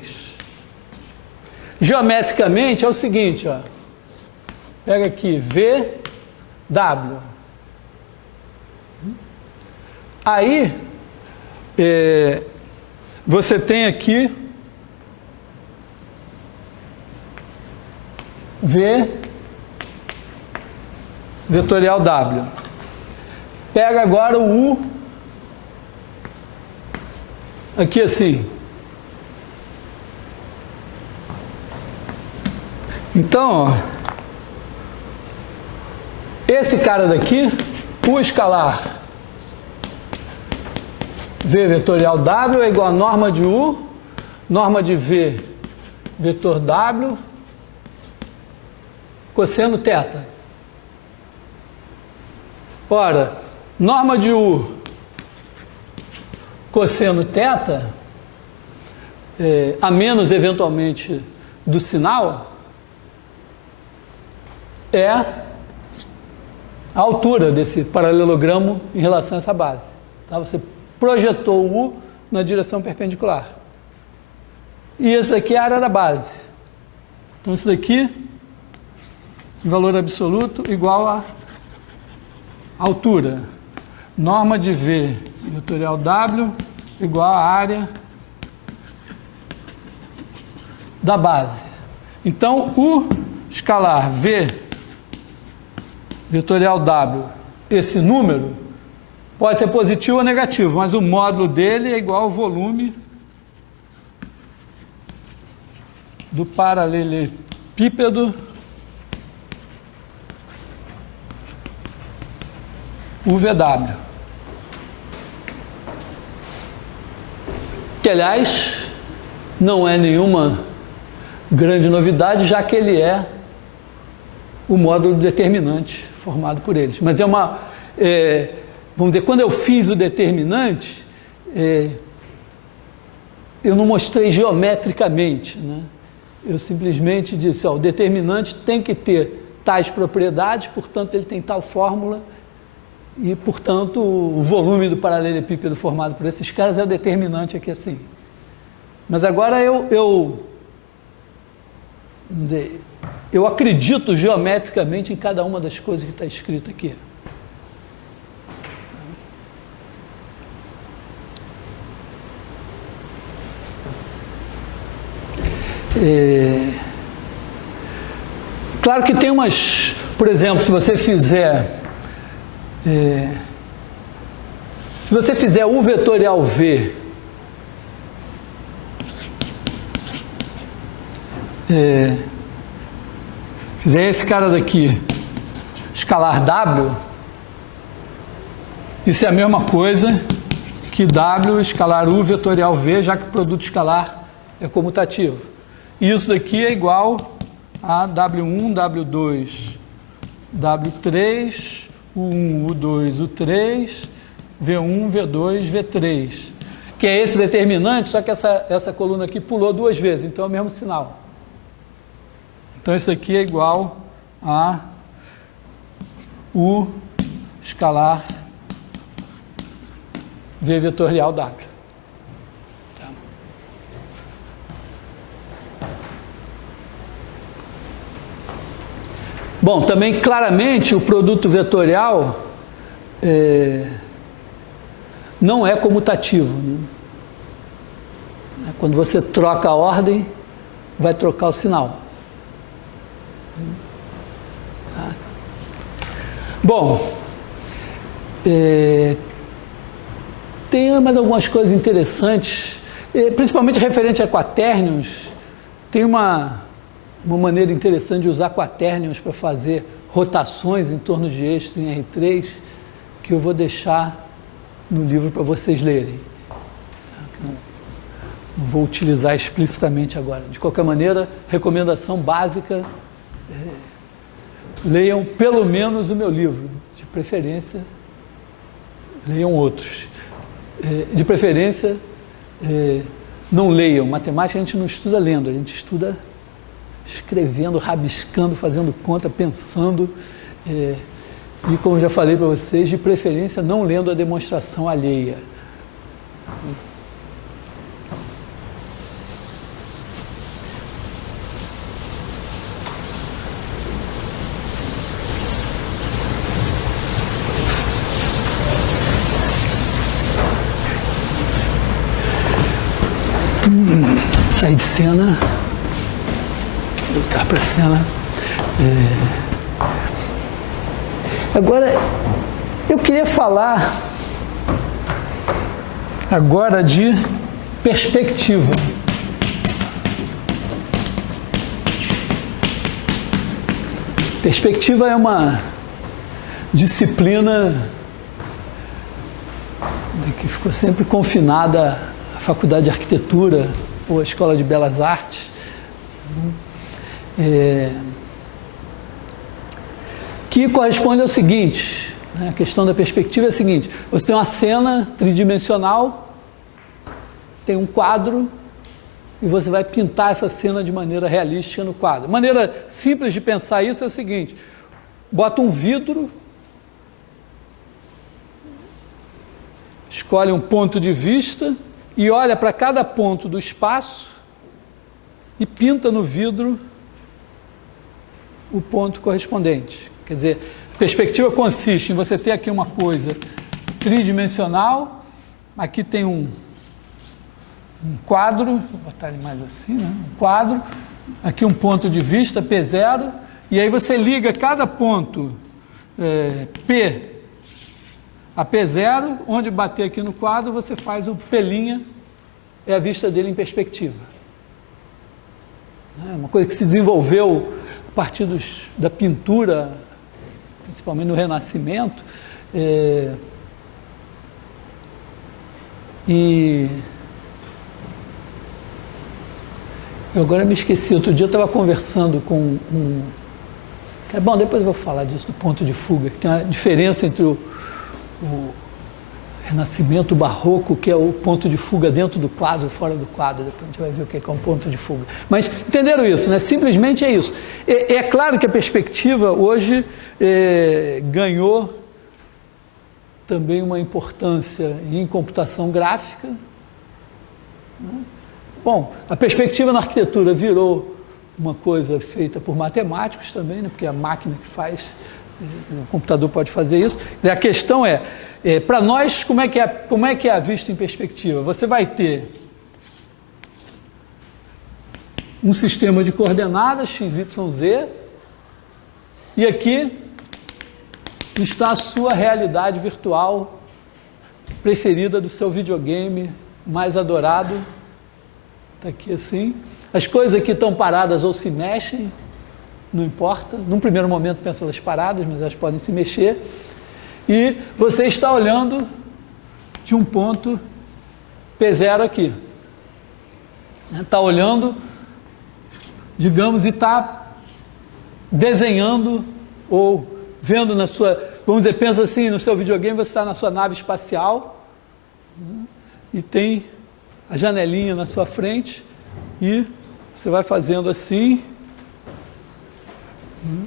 Geometricamente é o seguinte, ó. Pega aqui, V, W. Aí, você tem aqui V vetorial W. Pega agora o U, aqui assim. Então, ó, esse cara daqui, U escalar V vetorial W é igual a norma de U, norma de V vetor W, cosseno θ. Ora, norma de U cosseno θ, a menos eventualmente do sinal, é a altura desse paralelogramo em relação a essa base. Tá? Você projetou o U na direção perpendicular. E esse daqui é a área da base. Então, isso daqui, valor absoluto, igual a altura. Norma de V vetorial W igual a área da base. Então, U escalar V vetorial W, esse número, pode ser positivo ou negativo, mas o módulo dele é igual ao volume do paralelepípedo UVW. Que, aliás, não é nenhuma grande novidade, já que ele é o módulo determinante formado por eles. Mas vamos dizer, quando eu fiz o determinante, eu não mostrei geometricamente, né? Eu simplesmente disse, ó, o determinante tem que ter tais propriedades, portanto ele tem tal fórmula e, portanto, o volume do paralelepípedo formado por esses caras é o determinante aqui assim. Mas agora vamos dizer, eu acredito geometricamente em cada uma das coisas que está escrito aqui. Claro que tem umas, por exemplo, se você fizer U vetorial V fizer esse cara daqui escalar W, isso é a mesma coisa que W escalar U vetorial V, já que o produto escalar é comutativo. E isso daqui é igual a W1, W2, W3, U1, U2, U3, V1, V2, V3. Que é esse determinante, só que essa coluna aqui pulou duas vezes, então é o mesmo sinal. Então isso aqui é igual a U escalar V vetorial W. Bom, também claramente o produto vetorial não é comutativo, né? Quando você troca a ordem, vai trocar o sinal. Tá? Bom, tem mais algumas coisas interessantes, principalmente referente a quatérnions. Tem uma maneira interessante de usar quatérnions para fazer rotações em torno de eixos em R3, que eu vou deixar no livro para vocês lerem. Não vou utilizar explicitamente agora. De qualquer maneira, recomendação básica, leiam pelo menos o meu livro, de preferência, leiam outros. De preferência, não leiam. Matemática a gente não estuda lendo, a gente estuda escrevendo, rabiscando, fazendo conta, pensando. E como já falei para vocês, de preferência não lendo a demonstração alheia. Sair de cena, voltar para a cena. Agora, eu queria falar agora de perspectiva. Perspectiva é uma disciplina que ficou sempre confinada à Faculdade de Arquitetura ou à Escola de Belas Artes, que corresponde ao seguinte, né? A questão da perspectiva é a seguinte: você tem uma cena tridimensional, tem um quadro, e você vai pintar essa cena de maneira realística no quadro. A maneira simples de pensar isso é a seguinte: bota um vidro, escolhe um ponto de vista e olha para cada ponto do espaço e pinta no vidro o ponto correspondente. Quer dizer, a perspectiva consiste em você ter aqui uma coisa tridimensional, aqui tem um quadro, vou botar ele mais assim, né? Um quadro, aqui um ponto de vista, P0, e aí você liga cada ponto P a P0, onde bater aqui no quadro, você faz o P', é a vista dele em perspectiva. É uma coisa que se desenvolveu a partir da pintura, principalmente no Renascimento, e eu agora me esqueci. Outro dia eu estava conversando com bom, depois eu vou falar disso, do ponto de fuga, que tem uma diferença entre o Renascimento, o Barroco, que é o ponto de fuga dentro do quadro, fora do quadro. Depois a gente vai ver o que é um ponto de fuga. Mas entenderam isso, né? Simplesmente é isso. É claro que a perspectiva hoje ganhou também uma importância em computação gráfica, né? Bom, a perspectiva na arquitetura virou uma coisa feita por matemáticos também, né? Porque a máquina que faz, o computador pode fazer isso. A questão para nós, como é que é a vista em perspectiva? Você vai ter um sistema de coordenadas, x, y, z, e aqui está a sua realidade virtual preferida do seu videogame mais adorado. Está aqui assim. As coisas aqui estão paradas ou se mexem, não importa. Num primeiro momento pensa elas paradas, mas elas podem se mexer. E você está olhando de um ponto P0 aqui. Está olhando, digamos, e está desenhando ou vendo na sua... Vamos dizer, pensa assim, no seu videogame você está na sua nave espacial, né, e tem a janelinha na sua frente e você vai fazendo assim, né,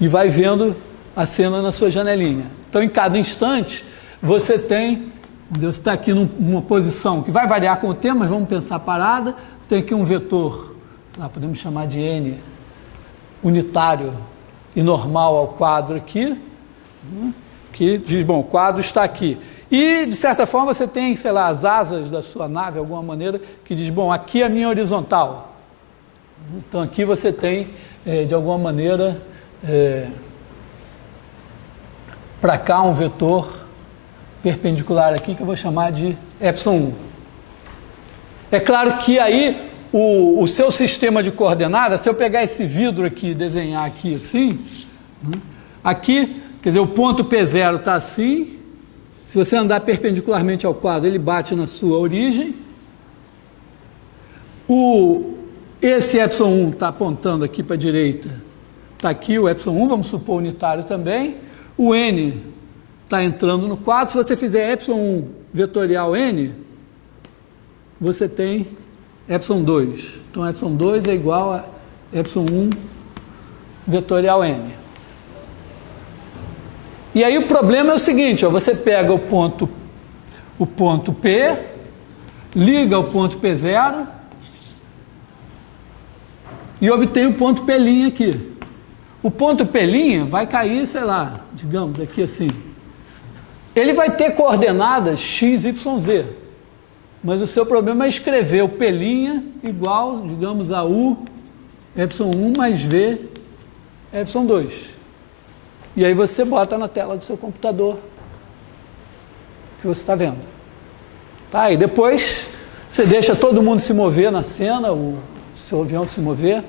e vai vendo a cena na sua janelinha. Então, em cada instante, você tem, você está aqui numa posição que vai variar com o tempo, mas vamos pensar parada. Você tem aqui um vetor, podemos chamar de N, unitário e normal ao quadro aqui, que diz, bom, o quadro está aqui. E, de certa forma, você tem, sei lá, as asas da sua nave, de alguma maneira, que diz, bom, aqui é a minha horizontal. Então aqui você tem, de alguma maneira, para cá um vetor perpendicular aqui que eu vou chamar de ε1. É claro que aí o seu sistema de coordenadas, se eu pegar esse vidro aqui e desenhar aqui assim, aqui, quer dizer, o ponto P0 está assim, se você andar perpendicularmente ao quadro, ele bate na sua origem. Esse ε1 está apontando aqui para a direita, está aqui o ε1, vamos supor unitário também. O n está entrando no quadro. Se você fizer ε1 vetorial n, você tem ε2. Então, ε2 é igual a ε1 vetorial n. E aí o problema é o seguinte, ó, você pega o ponto P, liga o ponto P0 e obtém o ponto P' aqui. O ponto P' vai cair, sei lá, digamos aqui assim. Ele vai ter coordenadas x, y, z. Mas o seu problema é escrever o P' igual, digamos, a U ε1 mais V ε2. E aí você bota na tela do seu computador que você está vendo. Tá? E depois você deixa todo mundo se mover na cena, o seu avião se mover. Isso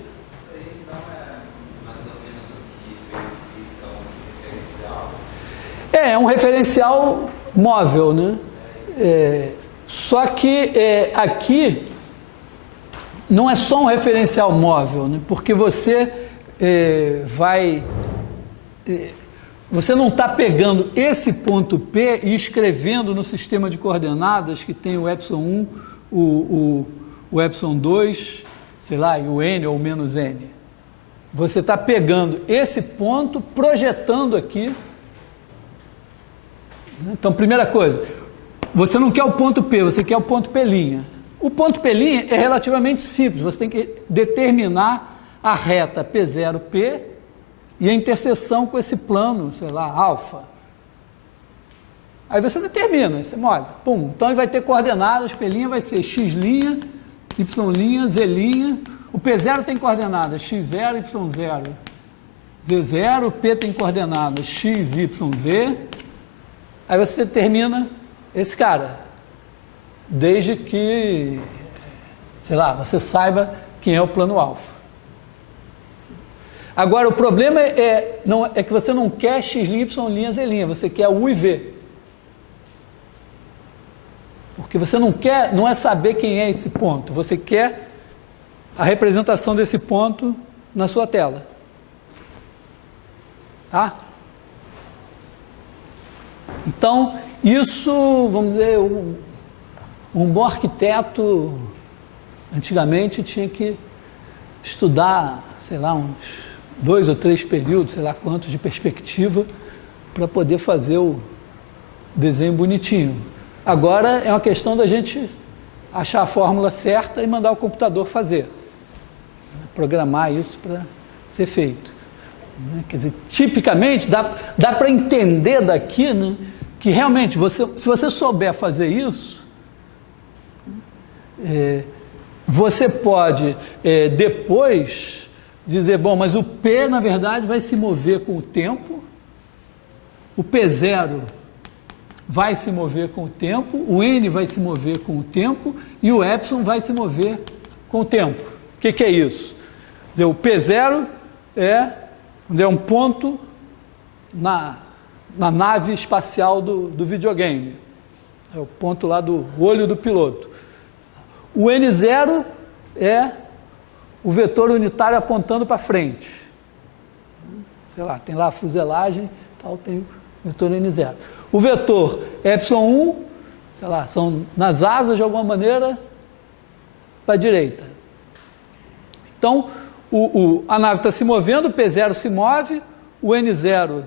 aí então é mais ou menos o que veio física, um referencial? É um referencial móvel, né? Só que aqui não é só um referencial móvel, né? Porque você você não está pegando esse ponto P e escrevendo no sistema de coordenadas que tem o ε1, o ε2, sei lá, e o n ou menos n. Você está pegando esse ponto, projetando aqui. Então, primeira coisa, você não quer o ponto P, você quer o ponto P'. O ponto P' é relativamente simples, você tem que determinar a reta P0P e a interseção com esse plano, sei lá, alfa. Aí você determina, você molha, pum. Então ele vai ter coordenadas, P' vai ser x', y', z'. O P0 tem coordenadas x0, y0, z0, o P tem coordenadas x, y, z. Aí você determina esse cara, desde que, sei lá, você saiba quem é o plano alfa. Agora, o problema é que você não quer x', y', z', você quer u e v. Porque você não é saber quem é esse ponto, você quer a representação desse ponto na sua tela. Tá? Então, isso, vamos dizer, um bom arquiteto, antigamente, tinha que estudar, sei lá, uns 2 ou 3 períodos, sei lá quantos, de perspectiva, para poder fazer o desenho bonitinho. Agora é uma questão da gente achar a fórmula certa e mandar o computador fazer, programar isso para ser feito. Quer dizer, tipicamente, dá para entender daqui, né, que realmente, se você souber fazer isso, você pode depois dizer, bom, mas o P, na verdade, vai se mover com o tempo, o P0 vai se mover com o tempo, o N vai se mover com o tempo e o Epsilon vai se mover com o tempo. O que é isso? Quer dizer, o P0 é um ponto na nave espacial do videogame. É o ponto lá do olho do piloto. O N0 é o vetor unitário apontando para frente. Sei lá, tem lá a fuselagem, tal, tem o vetor N0. O vetor ε1, sei lá, são nas asas de alguma maneira para a direita. Então, a nave está se movendo, o P0 se move, o N0,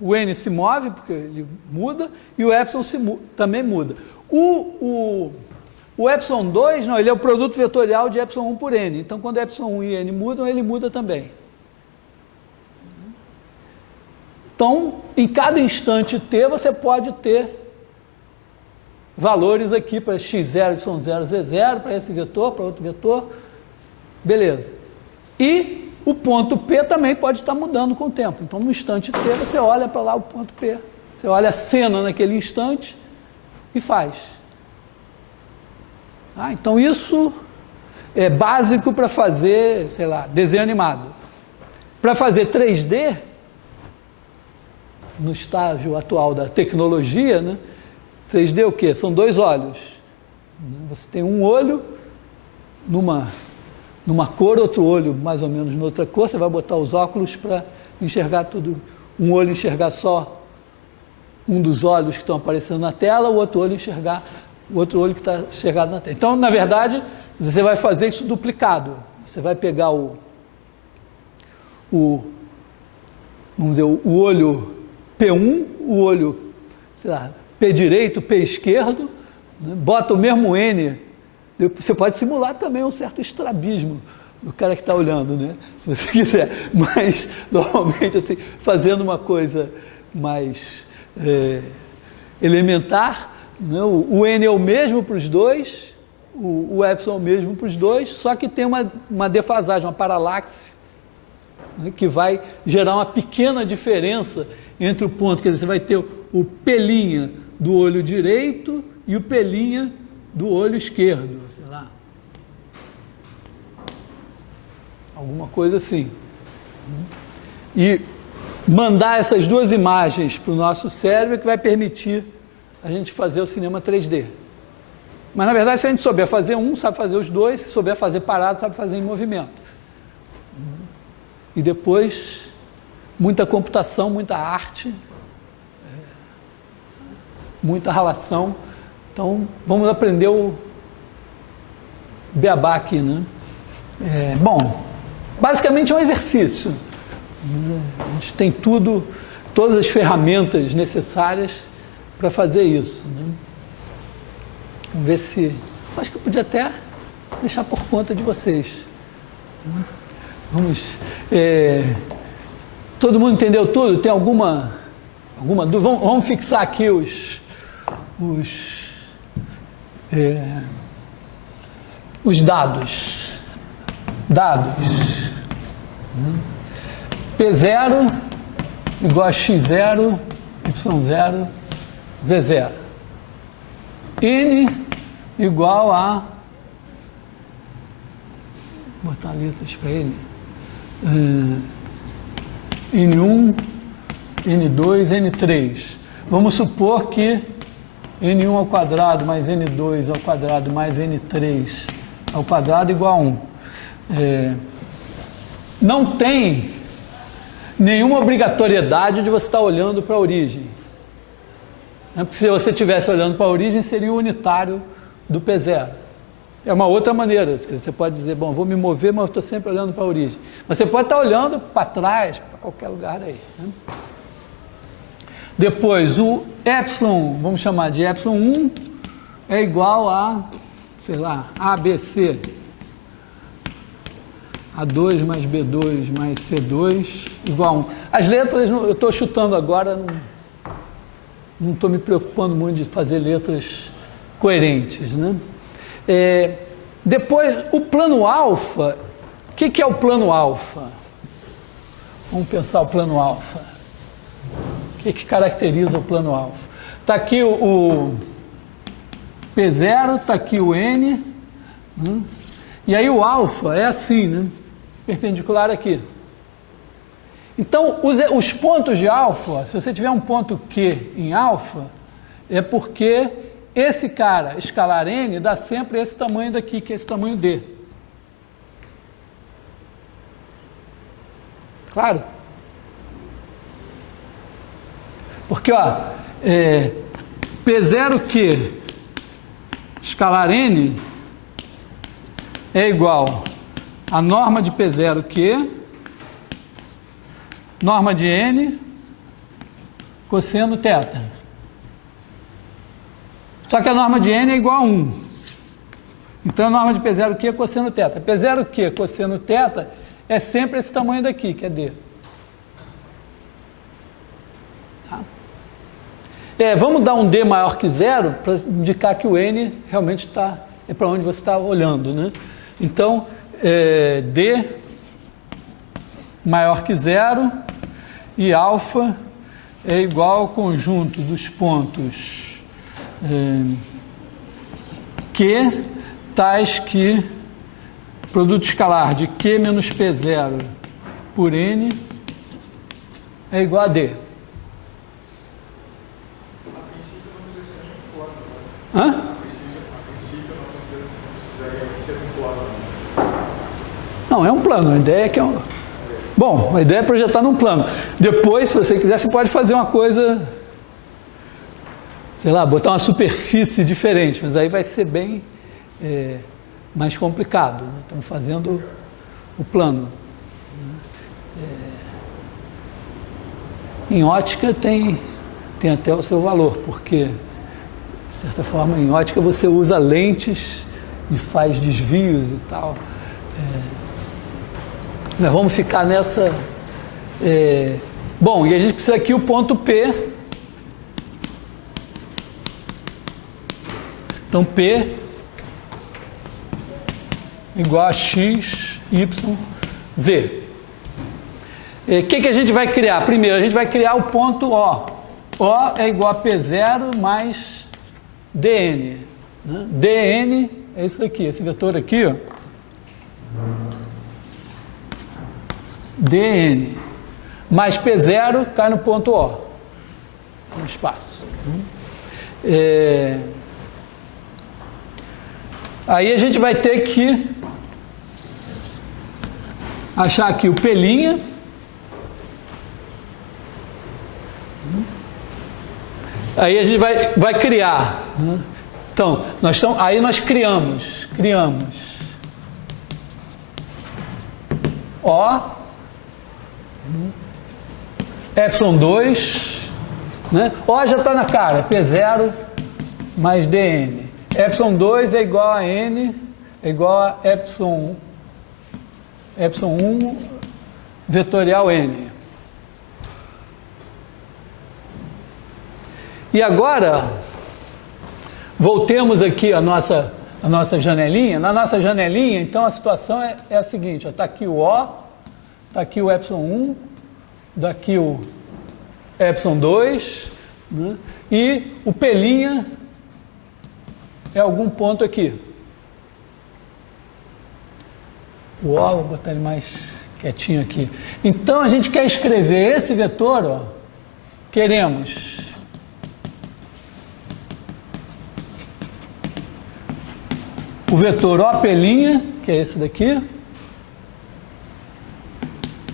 o N se move, porque ele muda, e o Epsilon também muda. O ε2, não, ele é o produto vetorial de ε1 por n. Então, quando ε1 e n mudam, ele muda também. Então, em cada instante t, você pode ter valores aqui para x0, y0, z0, para esse vetor, para outro vetor. Beleza. E o ponto P também pode estar mudando com o tempo. Então, no instante T, você olha para lá o ponto P. Você olha a cena naquele instante e faz. Então, isso é básico para fazer, sei lá, desenho animado. Para fazer 3D, no estágio atual da tecnologia, né? 3D é o quê? São dois olhos. Você tem um olho numa cor, outro olho mais ou menos noutra cor, você vai botar os óculos para enxergar tudo. Um olho enxergar só um dos olhos que estão aparecendo na tela, o outro olho enxergar o outro olho que está enxergado na tela. Então, na verdade, você vai fazer isso duplicado. Você vai pegar vamos dizer, o olho P1, o olho, sei lá, P direito, P esquerdo, né? Bota o mesmo N. Você pode simular também um certo estrabismo do cara que está olhando, né? Se você quiser. Mas, normalmente, assim, fazendo uma coisa mais elementar, né? O N é o mesmo para os dois, o epsilon é o mesmo para os dois, só que tem uma defasagem, uma paralaxe, né? Que vai gerar uma pequena diferença entre o ponto, quer dizer, você vai ter o P' do olho direito e o P' do olho esquerdo, sei lá. Alguma coisa assim. E mandar essas duas imagens para o nosso cérebro que vai permitir a gente fazer o cinema 3D. Mas, na verdade, se a gente souber fazer um, sabe fazer os dois, se souber fazer parado, sabe fazer em movimento. E depois, muita computação, muita arte, muita relação. Então, vamos aprender o beabá aqui, né? Bom, basicamente é um exercício. A gente tem todas as ferramentas necessárias para fazer isso, né? Vamos ver se... Acho que eu podia até deixar por conta de vocês. Vamos... Todo mundo entendeu tudo? Tem alguma dúvida? Vamos fixar aqui os dados. P0 igual a x0, y0, z0. N igual a... Vou botar letras para ele. N1, N2, N3. Vamos supor que N1 ao quadrado mais N2 ao quadrado mais N3 ao quadrado igual a 1. Não tem nenhuma obrigatoriedade de você estar olhando para a origem. Porque se você estivesse olhando para a origem, seria o unitário do P0. É uma outra maneira. Você pode dizer, bom, vou me mover, mas eu estou sempre olhando para a origem. Mas você pode estar olhando para trás, para qualquer lugar aí, né? Depois, o epsilon, vamos chamar de epsilon 1, é igual a, sei lá, ABC. A2 mais B2 mais C2 igual a 1. As letras, eu estou chutando agora, não estou me preocupando muito de fazer letras coerentes, né? Depois, o plano alfa. O que é o plano alfa? Vamos pensar o plano alfa. O que caracteriza o plano alfa? Está aqui o P0, está aqui o N, né? E aí o alfa é assim, né? Perpendicular aqui. Então, os pontos de alfa, se você tiver um ponto Q em alfa, é porque esse cara, escalar N, dá sempre esse tamanho daqui, que é esse tamanho D. Claro? Porque, ó, P0Q escalar N é igual a norma de P0Q, norma de N, cosseno θ. Só que a norma de N é igual a 1. Então, a norma de P0Q é cosseno θ. P0Q cosseno θ é sempre esse tamanho daqui, que é D. Tá? Vamos dar um D maior que 0 para indicar que o N realmente é para onde você está olhando, né? Então, D maior que zero e alfa é igual ao conjunto dos pontos Q, tais que produto escalar de Q menos P0 por N é igual a D. Hã? Não, é um plano. A ideia é que é um... Bom, a ideia é projetar num plano. Depois, se você quiser, você pode fazer uma coisa, sei lá, botar uma superfície diferente, mas aí vai ser bem mais complicado. Né? Estamos fazendo o plano. Em ótica tem até o seu valor, porque, de certa forma, em ótica você usa lentes e faz desvios e tal. Nós vamos ficar nessa... Bom, e a gente precisa aqui o ponto P. Então, P igual a X, Y, Z. O que a gente vai criar? Primeiro, a gente vai criar o ponto O. O é igual a P0 mais dN. Né? dN é isso aqui, esse vetor aqui, ó. dN mais P0 cai no ponto O, no espaço. Aí a gente vai ter que achar aqui o P'. Aí a gente vai criar. Né? Então, aí nós criamos O, ε2, né? O já está na cara, P0 mais dN. ε2 é igual a N, é igual a ε1 vetorial N. E agora, voltemos aqui à nossa janelinha. Na nossa janelinha, então, a situação é a seguinte: está aqui o O, está aqui o ε1, daqui o ε2, né? E o P' é algum ponto aqui. O O, vou botar ele mais quietinho aqui. Então, a gente quer escrever esse vetor, ó, queremos o vetor OP', que é esse daqui,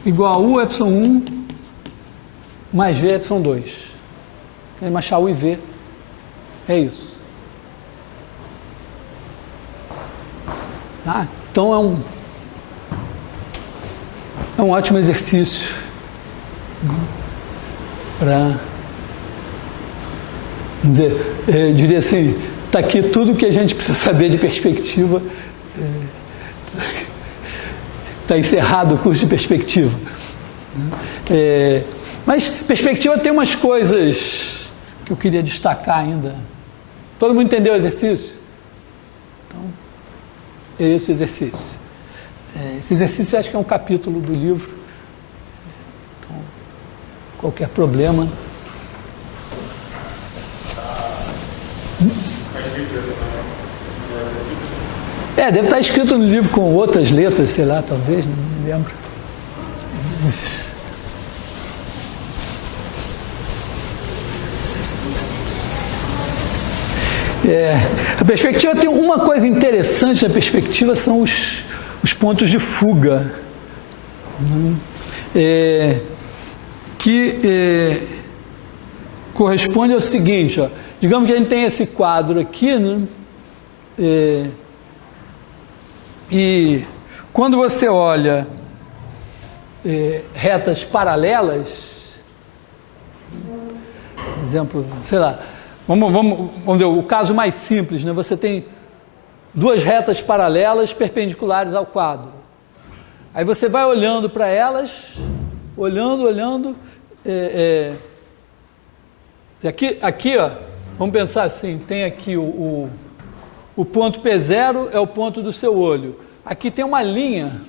igual a U ε1 mais V ε2. Queremos achar U e V. É isso. Então é um ótimo exercício para, vamos dizer, eu diria assim, está aqui tudo que a gente precisa saber de perspectiva. Está encerrado o curso de perspectiva. Mas perspectiva tem umas coisas que eu queria destacar ainda. Todo mundo entendeu o exercício? Então, é esse o exercício. Esse exercício eu acho que é um capítulo do livro. Então, qualquer problema... deve estar escrito no livro com outras letras, sei lá, talvez, não me lembro. A perspectiva tem uma coisa interessante na perspectiva, são os pontos de fuga, que corresponde ao seguinte, ó, digamos que a gente tem esse quadro aqui, né? E quando você olha retas paralelas, por exemplo, sei lá, vamos dizer, o caso mais simples, né? Você tem duas retas paralelas perpendiculares ao quadro. Aí você vai olhando para elas, olhando. Aqui, ó, vamos pensar assim, tem aqui o ponto P0 é o ponto do seu olho. Aqui tem uma linha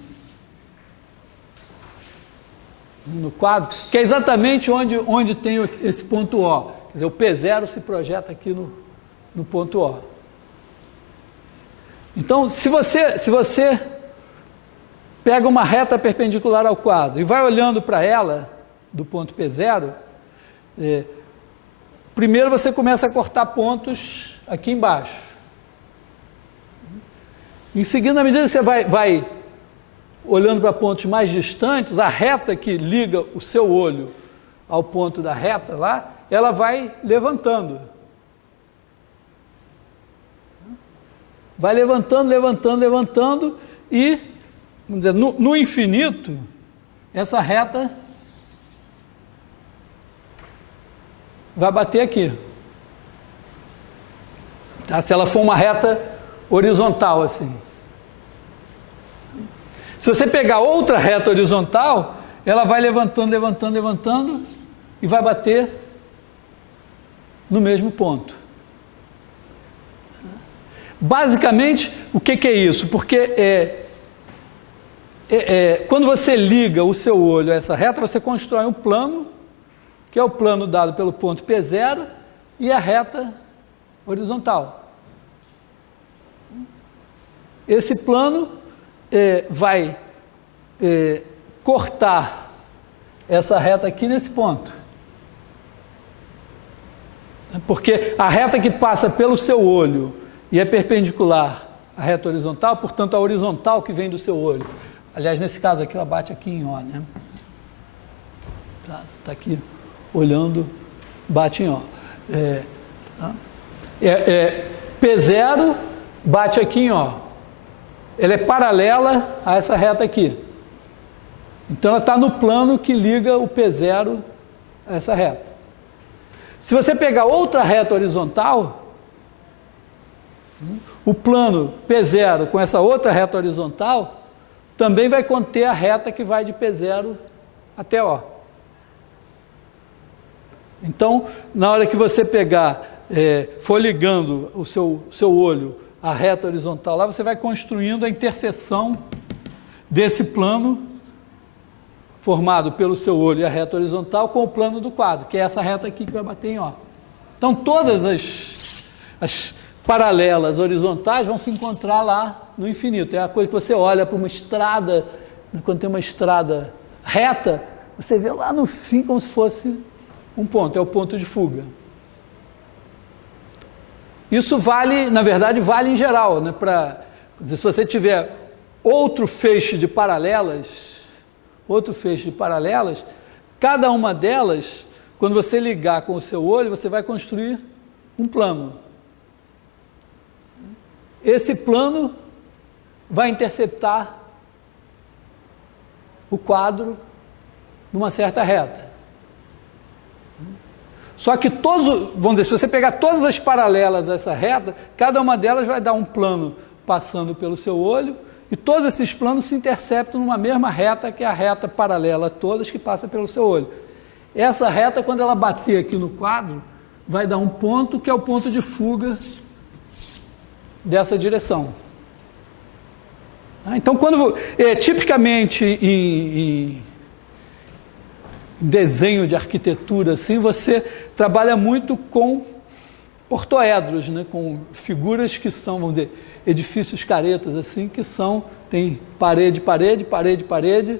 no quadro, que é exatamente onde tem esse ponto O. Quer dizer, o P0 se projeta aqui no ponto O. Então, se você pega uma reta perpendicular ao quadro e vai olhando para ela, do ponto P0, primeiro você começa a cortar pontos aqui embaixo. Em seguida, na medida que você vai olhando para pontos mais distantes, a reta que liga o seu olho ao ponto da reta lá, ela vai levantando. Vai levantando, levantando, levantando e, vamos dizer, no infinito, essa reta vai bater aqui. Tá? Se ela for uma reta horizontal assim. Se você pegar outra reta horizontal, ela vai levantando, levantando, levantando e vai bater no mesmo ponto. Basicamente, o que é isso? Porque quando você liga o seu olho a essa reta, você constrói um plano, que é o plano dado pelo ponto P0 e a reta horizontal. Esse plano vai cortar essa reta aqui nesse ponto. Porque a reta que passa pelo seu olho e é perpendicular à reta horizontal, portanto, a horizontal que vem do seu olho. Aliás, nesse caso aqui, ela bate aqui em O, né? Tá, você está aqui olhando, bate em O. P0 bate aqui em O. Ela é paralela a essa reta aqui. Então, ela está no plano que liga o P0 a essa reta. Se você pegar outra reta horizontal, o plano P0 com essa outra reta horizontal também vai conter a reta que vai de P0 até O. Então, na hora que você for ligando o seu olho à reta horizontal lá, você vai construindo a interseção desse plano formado pelo seu olho e a reta horizontal com o plano do quadro, que é essa reta aqui que vai bater em O. Então, todas as paralelas horizontais vão se encontrar lá no infinito. É a coisa que você olha para uma estrada, quando tem uma estrada reta, você vê lá no fim como se fosse um ponto, é o ponto de fuga. Isso vale, na verdade, vale em geral, né? Se você tiver outro feixe de paralelas, cada uma delas, quando você ligar com o seu olho, você vai construir um plano. Esse plano vai interceptar o quadro numa certa reta. Só que vamos dizer, se você pegar todas as paralelas a essa reta, cada uma delas vai dar um plano passando pelo seu olho, e todos esses planos se interceptam numa mesma reta, que é a reta paralela a todas, que passa pelo seu olho. Essa reta, quando ela bater aqui no quadro, vai dar um ponto, que é o ponto de fuga dessa direção. Então, tipicamente em desenho de arquitetura, assim, você trabalha muito com ortoedros, né? Com figuras que são, vamos dizer, edifícios caretas, assim, que tem parede, parede, parede, parede,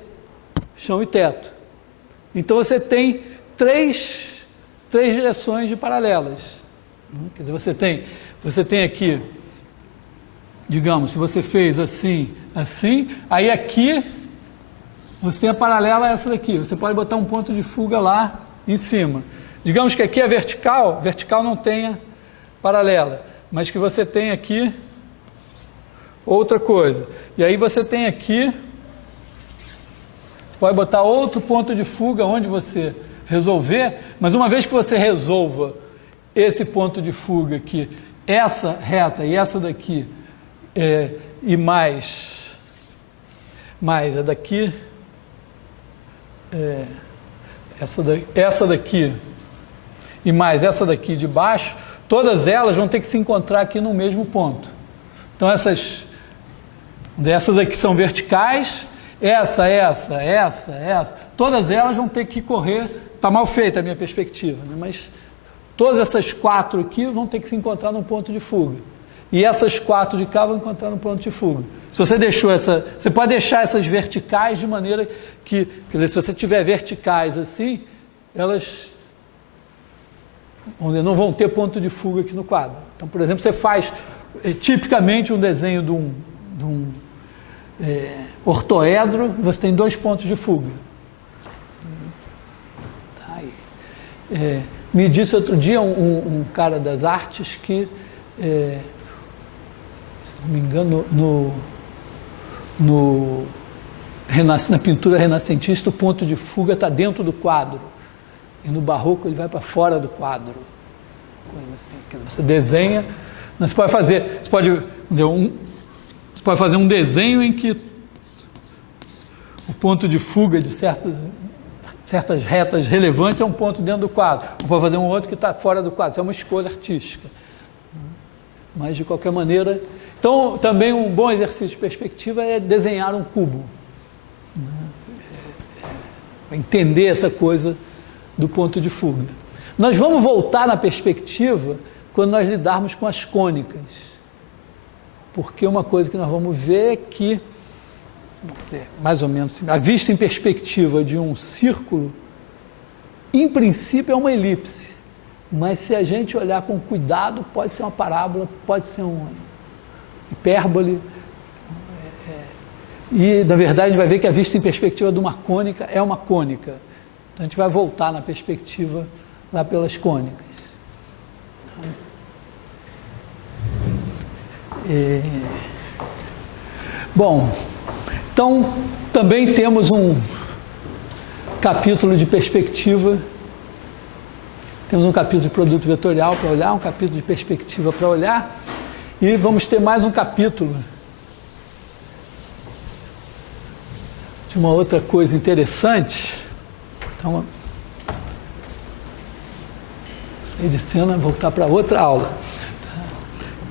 chão e teto. Então, você tem três direções de paralelas. Quer dizer, você tem aqui, digamos, se você fez assim, assim, aí aqui você tem a paralela a essa daqui. Você pode botar um ponto de fuga lá em cima. Digamos que aqui é vertical não tenha paralela, mas que você tem aqui outra coisa. E aí você tem aqui, você pode botar outro ponto de fuga onde você resolver, mas uma vez que você resolva esse ponto de fuga aqui, essa reta e essa daqui, e mais a daqui, essa daqui e mais essa daqui de baixo, todas elas vão ter que se encontrar aqui no mesmo ponto. Então essas daqui são verticais, essa, todas elas vão ter que correr, está mal feita a minha perspectiva, né? Mas todas essas 4 aqui vão ter que se encontrar num ponto de fuga. E essas 4 de cá vão encontrar num ponto de fuga. Se você deixou você pode deixar essas verticais de maneira que, quer dizer, se você tiver verticais assim, elas, vamos dizer, não vão ter ponto de fuga aqui no quadro. Então, por exemplo, você faz tipicamente um desenho de um ortoedro, você tem 2 pontos de fuga. Me disse outro dia um cara das artes que, se não me engano, na pintura renascentista, o ponto de fuga está dentro do quadro, e no barroco ele vai para fora do quadro. Assim, você desenha, você pode fazer um desenho em que o ponto de fuga de certas retas relevantes é um ponto dentro do quadro, ou pode fazer um outro que está fora do quadro. Isso é uma escolha artística. Mas, de qualquer maneira... Então, também um bom exercício de perspectiva é desenhar um cubo. Entender essa coisa do ponto de fuga. Nós vamos voltar na perspectiva quando nós lidarmos com as cônicas. Porque uma coisa que nós vamos ver é que, mais ou menos, a vista em perspectiva de um círculo, em princípio é uma elipse. Mas se a gente olhar com cuidado, pode ser uma parábola, pode ser uma hipérbole. E, na verdade, a gente vai ver que a vista em perspectiva de uma cônica é uma cônica. Então, a gente vai voltar na perspectiva lá pelas cônicas. Bom, então, também temos um capítulo de perspectiva. Temos um capítulo de produto vetorial para olhar, um capítulo de perspectiva para olhar, e vamos ter mais um capítulo de uma outra coisa interessante. Então, sair de cena, voltar para outra aula.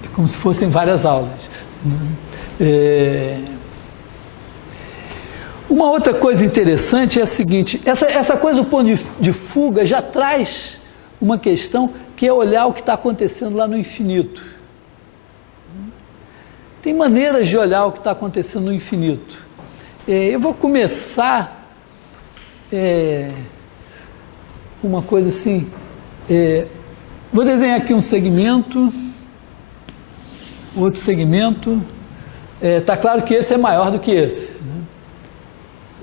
É como se fossem várias aulas. Uma outra coisa interessante é a seguinte: essa coisa do ponto de fuga já traz uma questão que é olhar o que está acontecendo lá no infinito. Tem maneiras de olhar o que está acontecendo no infinito. Eu vou começar uma coisa assim. Vou desenhar aqui um segmento, outro segmento. Está claro que esse é maior do que esse, né?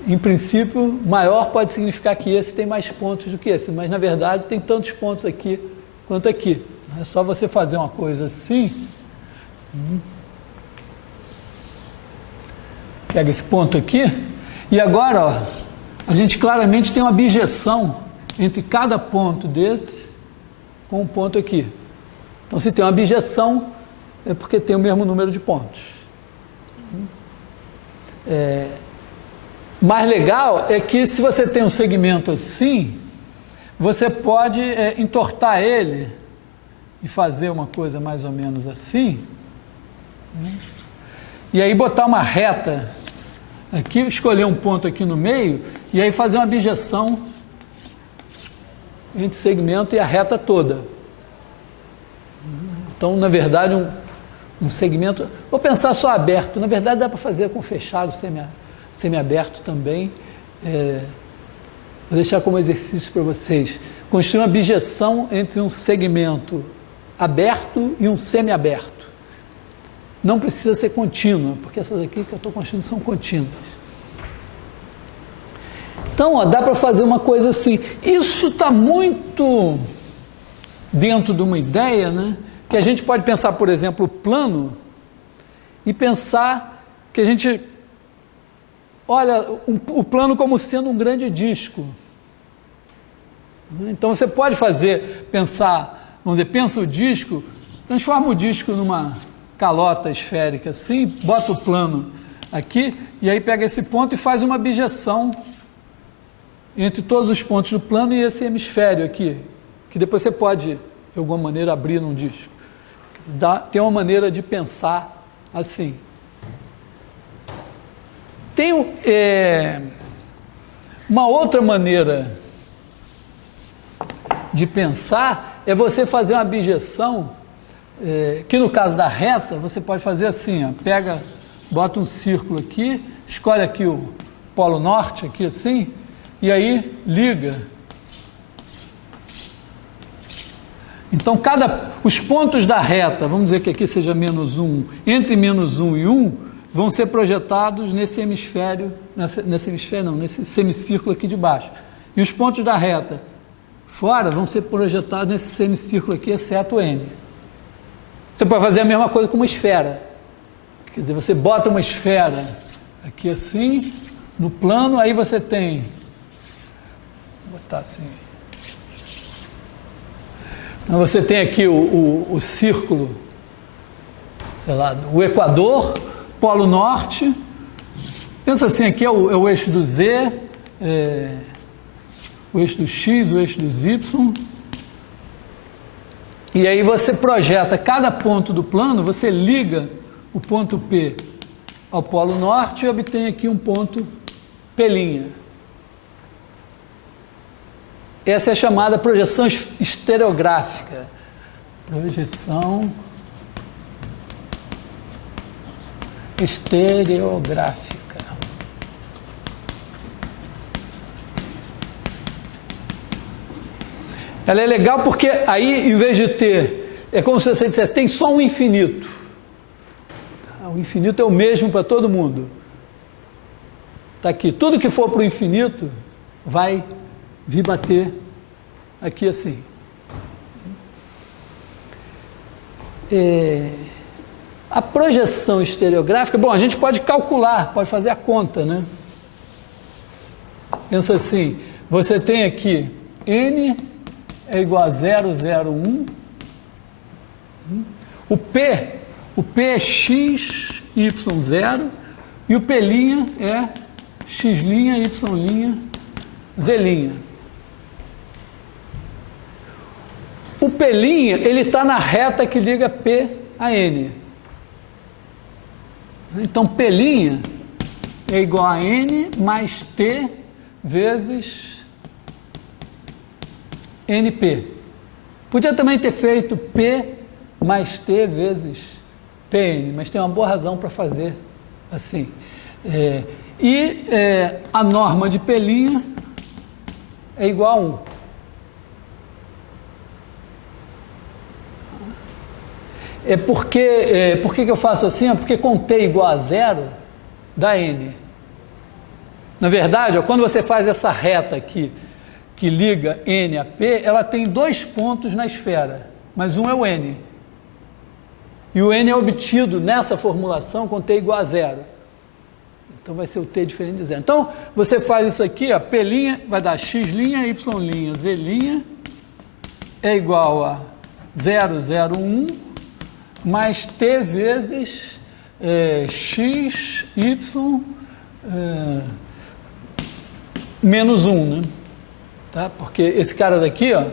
Em princípio, maior pode significar que esse tem mais pontos do que esse, mas na verdade tem tantos pontos aqui quanto aqui. É só você fazer uma coisa assim. Pega esse ponto aqui, e agora, ó, a gente claramente tem uma bijeção entre cada ponto desse com um ponto aqui. Então, se tem uma bijeção, é porque tem o mesmo número de pontos. Mais legal é que, se você tem um segmento assim, você pode entortar ele e fazer uma coisa mais ou menos assim, né? E aí botar uma reta aqui, escolher um ponto aqui no meio, e aí fazer uma bijeção entre segmento e a reta toda. Então, na verdade, um segmento... Vou pensar só aberto. Na verdade, dá para fazer com fechado, semiaberto também. Vou deixar como exercício para vocês. Construir uma bijeção entre um segmento aberto e um semiaberto. Não precisa ser contínua, porque essas aqui que eu estou construindo são contínuas. Então, ó, dá para fazer uma coisa assim. Isso está muito dentro de uma ideia, né? Que a gente pode pensar, por exemplo, o plano, e pensar que a gente olha o plano como sendo um grande disco. Então, você pode pensar, vamos dizer, pensa o disco, transforma o disco numa calota esférica assim, bota o plano aqui, e aí pega esse ponto e faz uma bijeção entre todos os pontos do plano e esse hemisfério aqui, que depois você pode, de alguma maneira, abrir num disco. Tem uma maneira de pensar assim. Tem uma outra maneira de pensar, é você fazer uma abjeção, que no caso da reta, você pode fazer assim, ó, bota um círculo aqui, escolhe aqui o polo norte, aqui assim, e aí liga. Então, os pontos da reta, vamos dizer que aqui seja menos 1, entre menos 1 e 1, vão ser projetados nesse hemisfério, nesse semicírculo aqui de baixo. E os pontos da reta fora vão ser projetados nesse semicírculo aqui, exceto N. Você pode fazer a mesma coisa com uma esfera. Quer dizer, você bota uma esfera aqui assim, no plano, aí você tem... Vou botar assim... Você tem aqui o círculo, sei lá, o Equador, Polo Norte. Pensa assim, aqui é o eixo do Z, o eixo do X, o eixo dos Y. E aí você projeta cada ponto do plano, você liga o ponto P ao Polo Norte e obtém aqui um ponto P'. Essa é chamada projeção estereográfica. Projeção estereográfica. Ela é legal porque aí, em vez de ter, é como se você dissesse, tem só um infinito. O infinito é o mesmo para todo mundo. Está aqui. Tudo que for para o infinito vai vir bater aqui assim. A projeção estereográfica, bom, a gente pode calcular, pode fazer a conta, né? Pensa assim, você tem aqui N é igual a 0, 0, 1. O P é X, Y, 0. E o P' é X', Y', Z'. O P', ele está na reta que liga P a N. Então, P' é igual a N mais T vezes NP. Podia também ter feito P mais T vezes PN, mas tem uma boa razão para fazer assim. A norma de P' é igual a 1. Por que eu faço assim? É porque com T igual a 0 dá N. Na verdade, quando você faz essa reta aqui, que liga N a P, ela tem 2 pontos na esfera, mas um é o N. E o N é obtido nessa formulação com T igual a 0. Então vai ser o T diferente de 0. Então, você faz isso aqui, P' vai dar X', Y', Z' é igual a 0, 0, 1, mais T vezes X, Y, menos 1, né? Tá? Porque esse cara daqui, ó,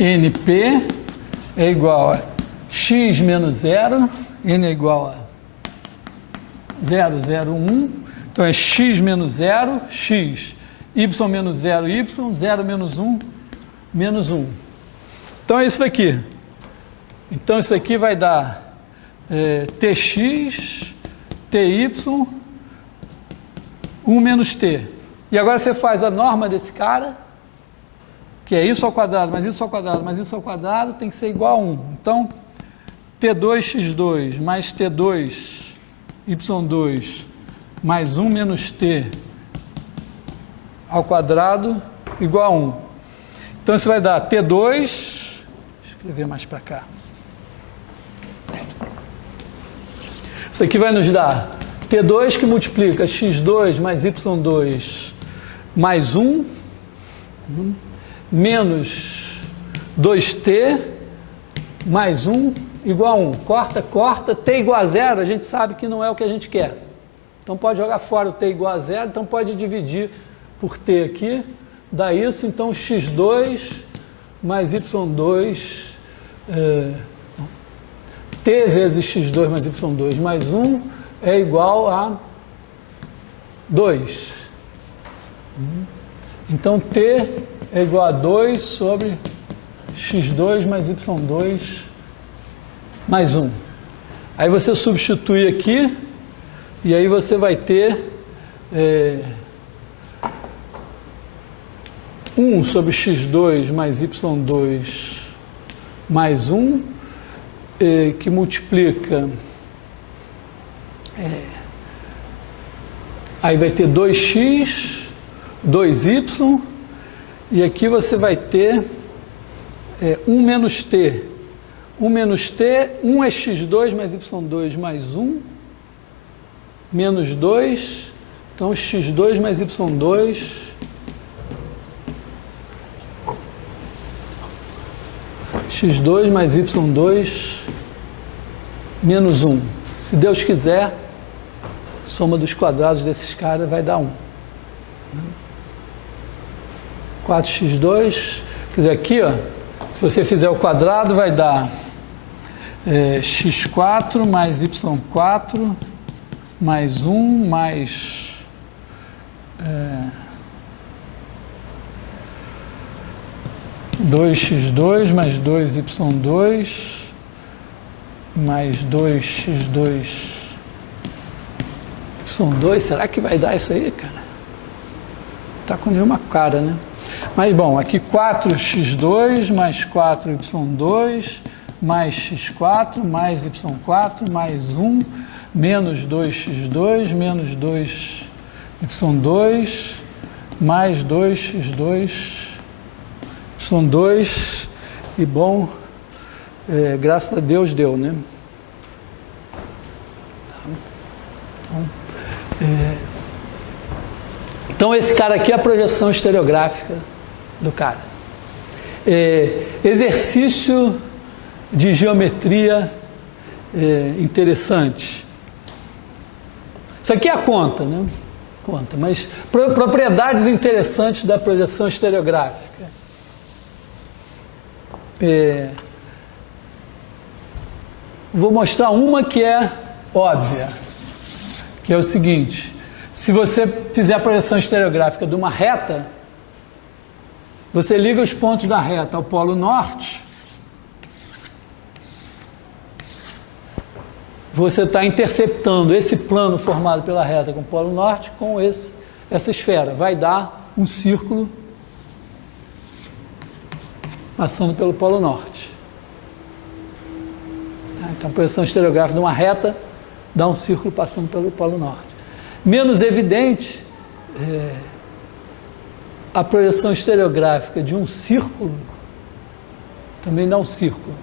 NP é igual a X menos 0, N é igual a 0, 0, 1, então é X menos 0, X, Y menos 0, Y, 0 menos 1, menos 1. Então é isso daqui. Então isso aqui vai dar TX, TY, 1 menos T. E agora você faz a norma desse cara, que é isso ao quadrado, mais isso ao quadrado, mais isso ao quadrado, tem que ser igual a 1. Então, T2x2 mais T2y2 mais 1 menos T ao quadrado igual a 1. Então, isso vai dar T2, deixa eu escrever mais para cá. Isso aqui vai nos dar T2 que multiplica x2 mais y2 mais 1, menos 2t mais 1 igual a 1. Corta, corta, t igual a 0, a gente sabe que não é o que a gente quer. Então pode jogar fora o t igual a 0, então pode dividir por t aqui, dá isso, então x2 mais y2, t vezes x2 mais y2 mais 1 é igual a 2. Então, t é igual a 2 sobre x2 mais y2 mais 1. Aí você substitui aqui, e aí você vai ter 1 sobre x2 mais y2 mais 1, que multiplica... aí vai ter 2x, 2y, e aqui você vai ter 1 menos t. 1 menos t, 1 é x2 mais y2 mais 1, menos 2, então x2 mais y2, x2 mais y2 menos 1. Se Deus quiser, soma dos quadrados desses caras vai dar 1. 4x2, quer dizer, aqui, ó, se você fizer o quadrado, vai dar x4 mais y4 mais 1 mais 2x2 mais 2y2 mais 2x2 y2. Será que vai dar isso aí, cara? Tá com nenhuma cara, né? Mas bom, aqui 4x2 mais 4y2 mais x4 mais y4 mais 1 menos 2x2 menos 2y2 mais 2x2 y2, e bom, graças a Deus deu, né? Então esse cara aqui é a projeção estereográfica do cara. Exercício de geometria interessante. Isso aqui é a conta, né? Conta, mas propriedades interessantes da projeção estereográfica. Vou mostrar uma que é óbvia, que é o seguinte: se você fizer a projeção estereográfica de uma reta, você liga os pontos da reta ao polo norte, você está interceptando esse plano formado pela reta com o polo norte com essa esfera. Vai dar um círculo passando pelo polo norte. Então, a projeção estereográfica de uma reta dá um círculo passando pelo polo norte. Menos evidente, a projeção estereográfica de um círculo também dá um círculo.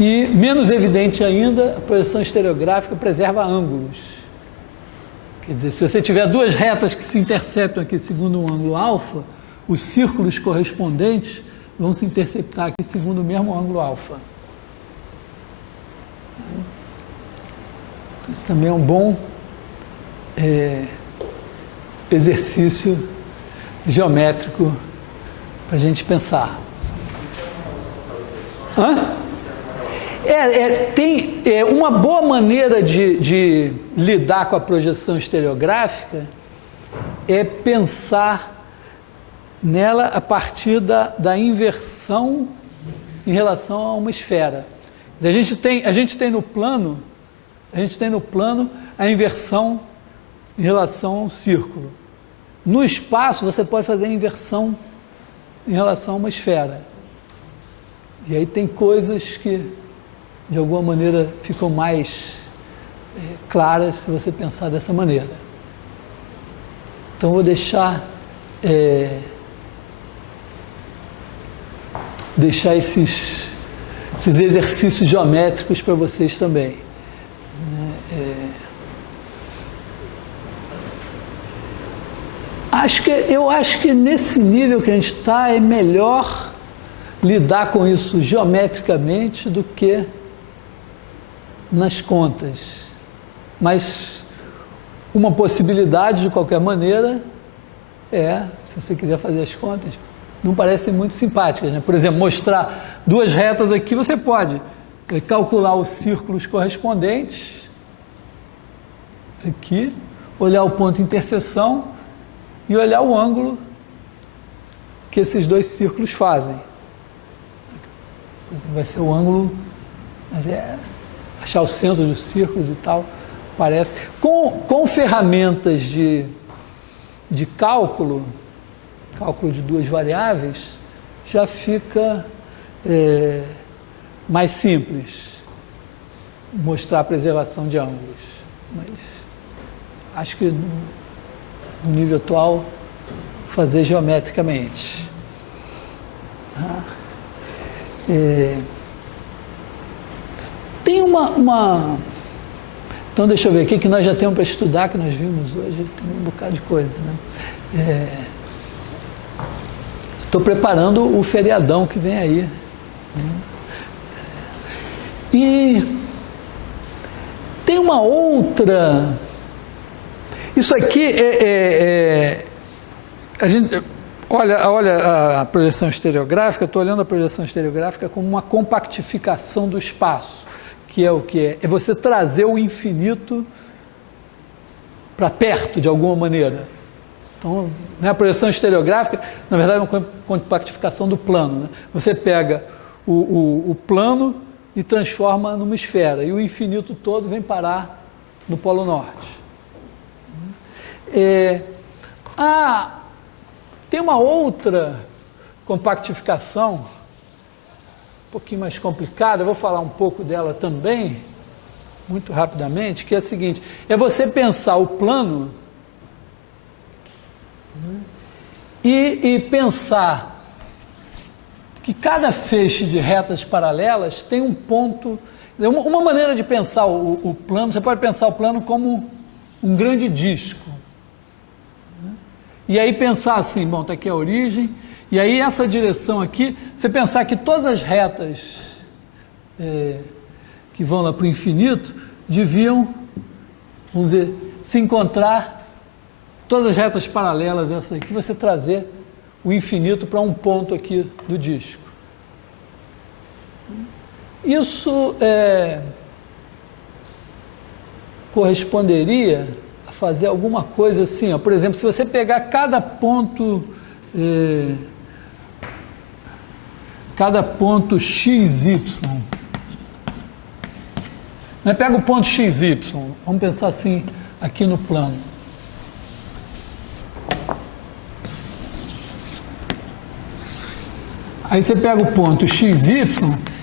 E menos evidente ainda, a projeção estereográfica preserva ângulos. Quer dizer, se você tiver duas retas que se interceptam aqui segundo um ângulo alfa, os círculos correspondentes vão se interceptar aqui segundo o mesmo ângulo alfa. Esse também é um bom exercício geométrico para a gente pensar. Tem uma boa maneira de lidar com a projeção estereográfica é pensar nela a partir da inversão em relação a uma esfera. A gente tem no plano a inversão em relação a um círculo. No espaço, você pode fazer a inversão em relação a uma esfera. E aí tem coisas que, de alguma maneira, ficam mais claras se você pensar dessa maneira. Então, vou deixar esses exercícios geométricos para vocês também. Eu acho que nesse nível que a gente está é melhor lidar com isso geometricamente do que nas contas. Mas uma possibilidade, de qualquer maneira, se você quiser fazer as contas, não parecem muito simpáticas, né? Por exemplo, mostrar duas retas aqui, você pode calcular os círculos correspondentes, aqui, olhar o ponto de interseção e olhar o ângulo que esses dois círculos fazem. Vai ser o ângulo, mas achar o centro dos círculos e tal, parece. Com ferramentas de cálculo de duas variáveis, já fica mais simples mostrar a preservação de ângulos. Mas acho que no nível atual, fazer geometricamente. Tem uma... Então, deixa eu ver, o que nós já temos para estudar, que nós vimos hoje, tem um bocado de coisa, né? Estou preparando o feriadão que vem aí. Né? E tem uma outra... Isso aqui a gente... Olha a projeção estereográfica, estou olhando a projeção estereográfica como uma compactificação do espaço, que é o que é? É você trazer o infinito para perto, de alguma maneira. Então, né, a projeção estereográfica, na verdade, é uma compactificação do plano. Né? Você pega o plano e transforma numa esfera, e o infinito todo vem parar no Polo Norte. Tem uma outra compactificação, um pouquinho mais complicada, eu vou falar um pouco dela também, muito rapidamente, que é a seguinte, é você pensar o plano, né, e pensar que cada feixe de retas paralelas tem um ponto... Uma maneira de pensar o plano, você pode pensar o plano como um grande disco. E aí pensar assim, bom, está aqui a origem, e aí essa direção aqui, você pensar que todas as retas que vão lá para o infinito deviam, vamos dizer, se encontrar, todas as retas paralelas, essa aqui, você trazer o infinito para um ponto aqui do disco. Isso corresponderia a fazer alguma coisa assim, ó. Por exemplo, se você pegar cada ponto XY, né? Pega o ponto XY, vamos pensar assim aqui no plano. Aí você pega o ponto XY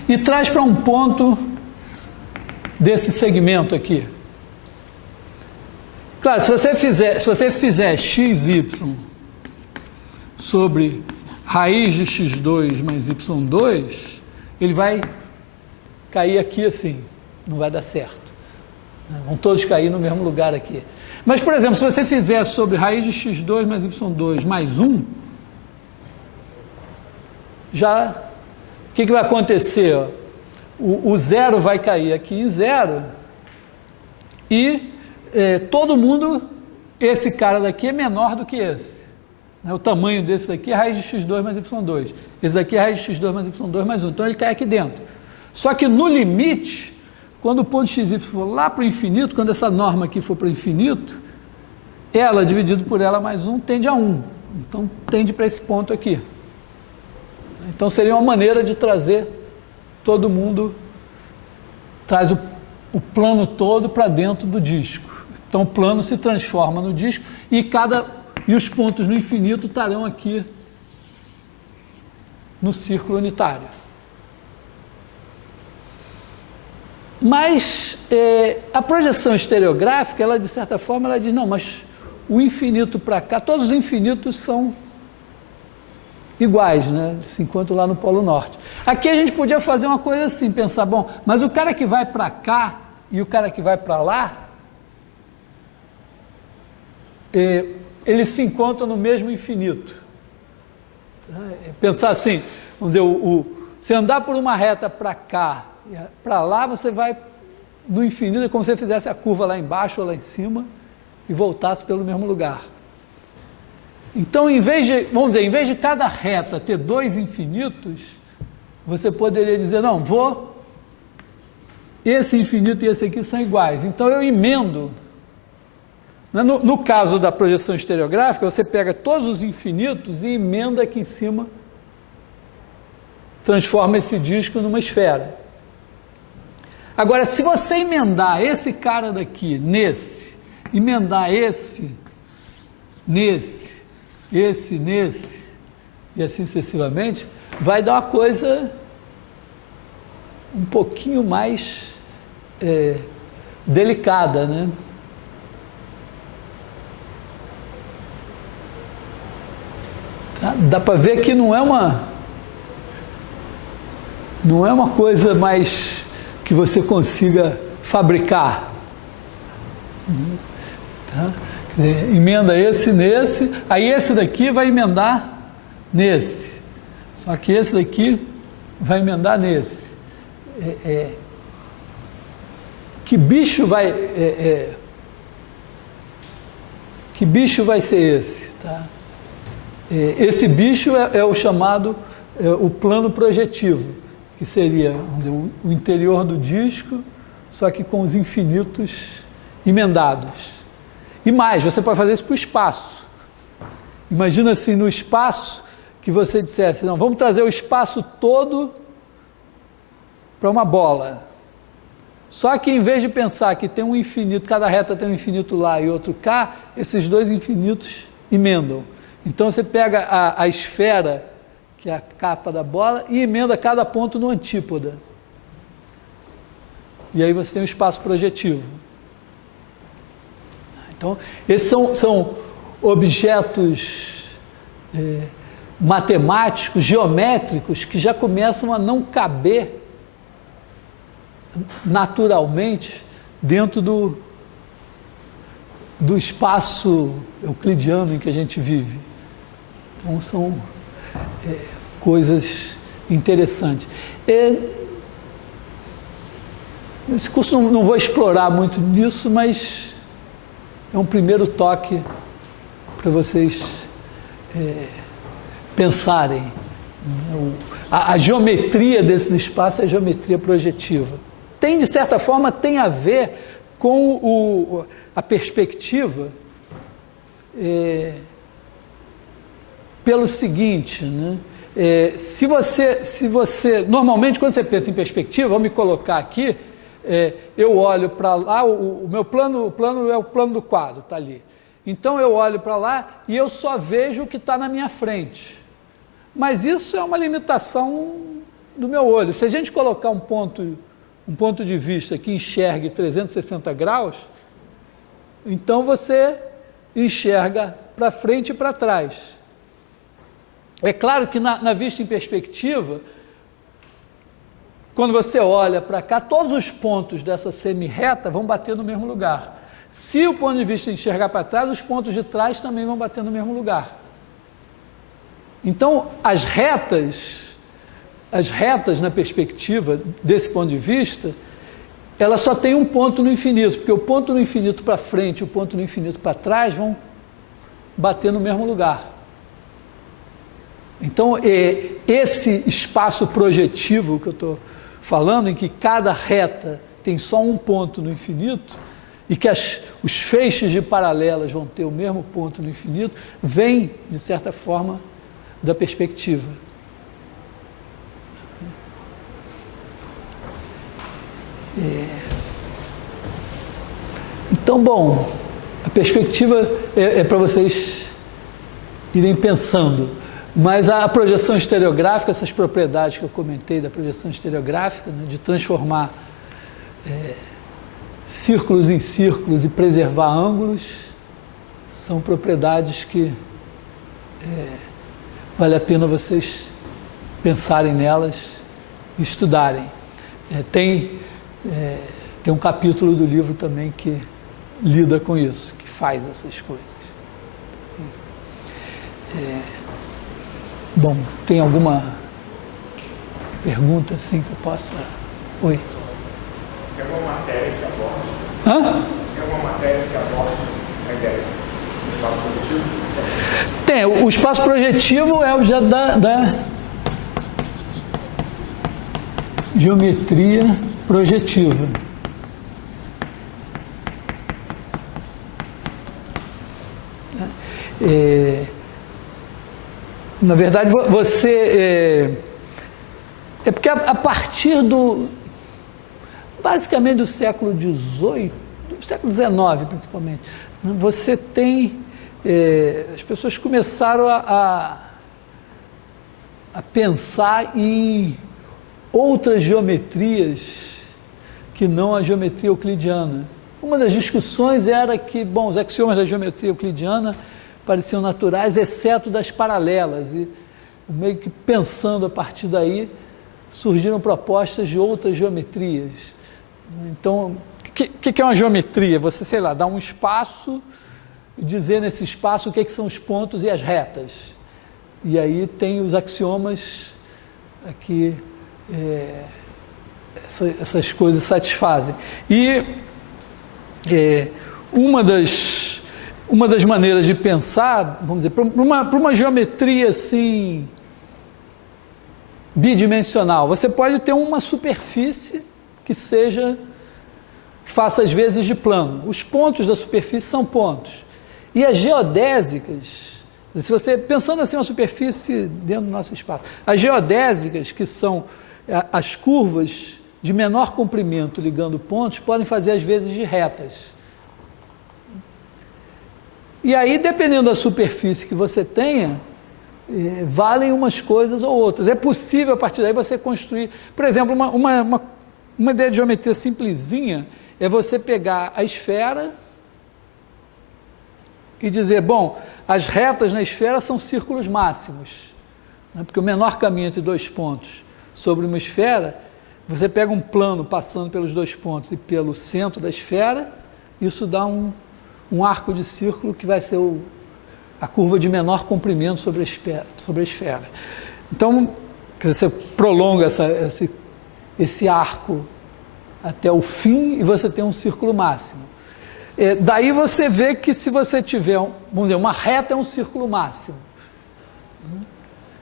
e traz para um ponto desse segmento aqui. Claro, se você fizer XY sobre raiz de x2 mais y2, ele vai cair aqui assim, não vai dar certo. Vão todos cair no mesmo lugar aqui. Mas, por exemplo, se você fizer sobre raiz de x2 mais y2 mais 1, já, o que vai acontecer? Ó? O zero vai cair aqui em zero e todo mundo, esse cara daqui é menor do que esse. Né? O tamanho desse daqui é raiz de x2 mais y2. Esse daqui é raiz de x2 mais y2 mais 1. Então ele cai aqui dentro. Só que no limite, quando o ponto xy for lá para o infinito, quando essa norma aqui for para o infinito, ela dividido por ela mais 1 tende a 1. Então tende para esse ponto aqui. Então seria uma maneira de trazer todo mundo, traz o plano todo para dentro do disco. Então o plano se transforma no disco e os pontos no infinito estarão aqui no círculo unitário. Mas a projeção estereográfica, ela de certa forma, ela diz, não, mas o infinito para cá, todos os infinitos são iguais, né? Se encontram lá no Polo Norte. Aqui a gente podia fazer uma coisa assim, pensar, bom, mas o cara que vai para cá e o cara que vai para lá, eles se encontram no mesmo infinito. Pensar assim, vamos dizer, se andar por uma reta para cá, para lá, você vai no infinito, é como se você fizesse a curva lá embaixo ou lá em cima e voltasse pelo mesmo lugar. Então, vamos dizer, em vez de cada reta ter dois infinitos, você poderia dizer, não, esse infinito e esse aqui são iguais. Então, eu emendo. No caso da projeção estereográfica, você pega todos os infinitos e emenda aqui em cima, transforma esse disco numa esfera. Agora, se você emendar esse cara daqui nesse, emendar esse nesse, esse nesse, e assim sucessivamente, vai dar uma coisa um pouquinho mais delicada, né? Tá? Dá para ver que não é uma coisa mais que você consiga fabricar. Tá? Emenda esse nesse, aí esse daqui vai emendar nesse, só que esse daqui vai emendar nesse. Que bicho vai ser esse? Tá? Esse bicho é o chamado o plano projetivo, que seria, vamos dizer, o interior do disco, só que com os infinitos emendados. E mais, você pode fazer isso para o espaço. Imagina assim, no espaço, que você dissesse, não, vamos trazer o espaço todo para uma bola. Só que em vez de pensar que tem um infinito, cada reta tem um infinito lá e outro cá, esses dois infinitos emendam. Então você pega a esfera, que é a capa da bola, e emenda cada ponto no antípoda. E aí você tem um espaço projetivo. Então, esses são objetos matemáticos, geométricos, que já começam a não caber naturalmente dentro do espaço euclidiano em que a gente vive. Então, são coisas interessantes. Nesse curso não vou explorar muito disso, mas é um primeiro toque para vocês pensarem. A geometria desse espaço é a geometria projetiva. De certa forma, tem a ver com a perspectiva pelo seguinte, né? Se você, normalmente, quando você pensa em perspectiva, vou me colocar aqui, eu olho para lá, o meu plano, é o plano do quadro, está ali. Então eu olho para lá e eu só vejo o que está na minha frente. Mas isso é uma limitação do meu olho. Se a gente colocar um ponto de vista que enxergue 360 graus, então você enxerga para frente e para trás. É claro que na vista em perspectiva, quando você olha para cá, todos os pontos dessa semi-reta vão bater no mesmo lugar. Se o ponto de vista enxergar para trás, os pontos de trás também vão bater no mesmo lugar. Então, as retas na perspectiva, desse ponto de vista, ela só tem um ponto no infinito, porque o ponto no infinito para frente e o ponto no infinito para trás vão bater no mesmo lugar. Então, esse espaço projetivo que eu estou falando, em que cada reta tem só um ponto no infinito, e que os feixes de paralelas vão ter o mesmo ponto no infinito, vem, de certa forma, da perspectiva. Então, bom, a perspectiva é para vocês irem pensando, mas a projeção estereográfica, essas propriedades que eu comentei da projeção estereográfica, né, de transformar círculos em círculos e preservar ângulos, são propriedades que vale a pena vocês pensarem nelas e estudarem. Tem um capítulo do livro também que lida com isso, que faz essas coisas. Bom, tem alguma pergunta assim que eu possa... Oi? Tem alguma matéria que aborda? Hã? Tem alguma matéria que aborda a ideia? espaço projetivo? Tem, o espaço projetivo é o já da geometria projetiva. Na verdade, você... É porque a partir basicamente do século XVIII, do século XIX principalmente, você tem... as pessoas começaram a pensar em outras geometrias que não a geometria euclidiana. Uma das discussões era que, bom, os axiomas da geometria euclidiana pareciam naturais, exceto das paralelas, e meio que pensando a partir daí, surgiram propostas de outras geometrias. Então, o que é uma geometria? Você, sei lá, dá um espaço e dizer nesse espaço o que são os pontos e as retas. E aí tem os axiomas que essas coisas satisfazem. E uma das maneiras de pensar, vamos dizer, para uma geometria assim bidimensional, você pode ter uma superfície que faça às vezes de plano. Os pontos da superfície são pontos. E as geodésicas, se você pensando assim uma superfície dentro do nosso espaço, as geodésicas, que são as curvas de menor comprimento ligando pontos, podem fazer às vezes de retas. E aí, dependendo da superfície que você tenha, valem umas coisas ou outras. É possível, a partir daí, você construir... Por exemplo, uma ideia de geometria simplesinha é você pegar a esfera e dizer, bom, as retas na esfera são círculos máximos, né? Porque o menor caminho entre dois pontos sobre uma esfera, você pega um plano passando pelos dois pontos e pelo centro da esfera, isso dá um arco de círculo que vai ser a curva de menor comprimento sobre a esfera. Então, você prolonga esse arco até o fim e você tem um círculo máximo. Daí você vê que se você tiver, vamos dizer, uma reta é um círculo máximo.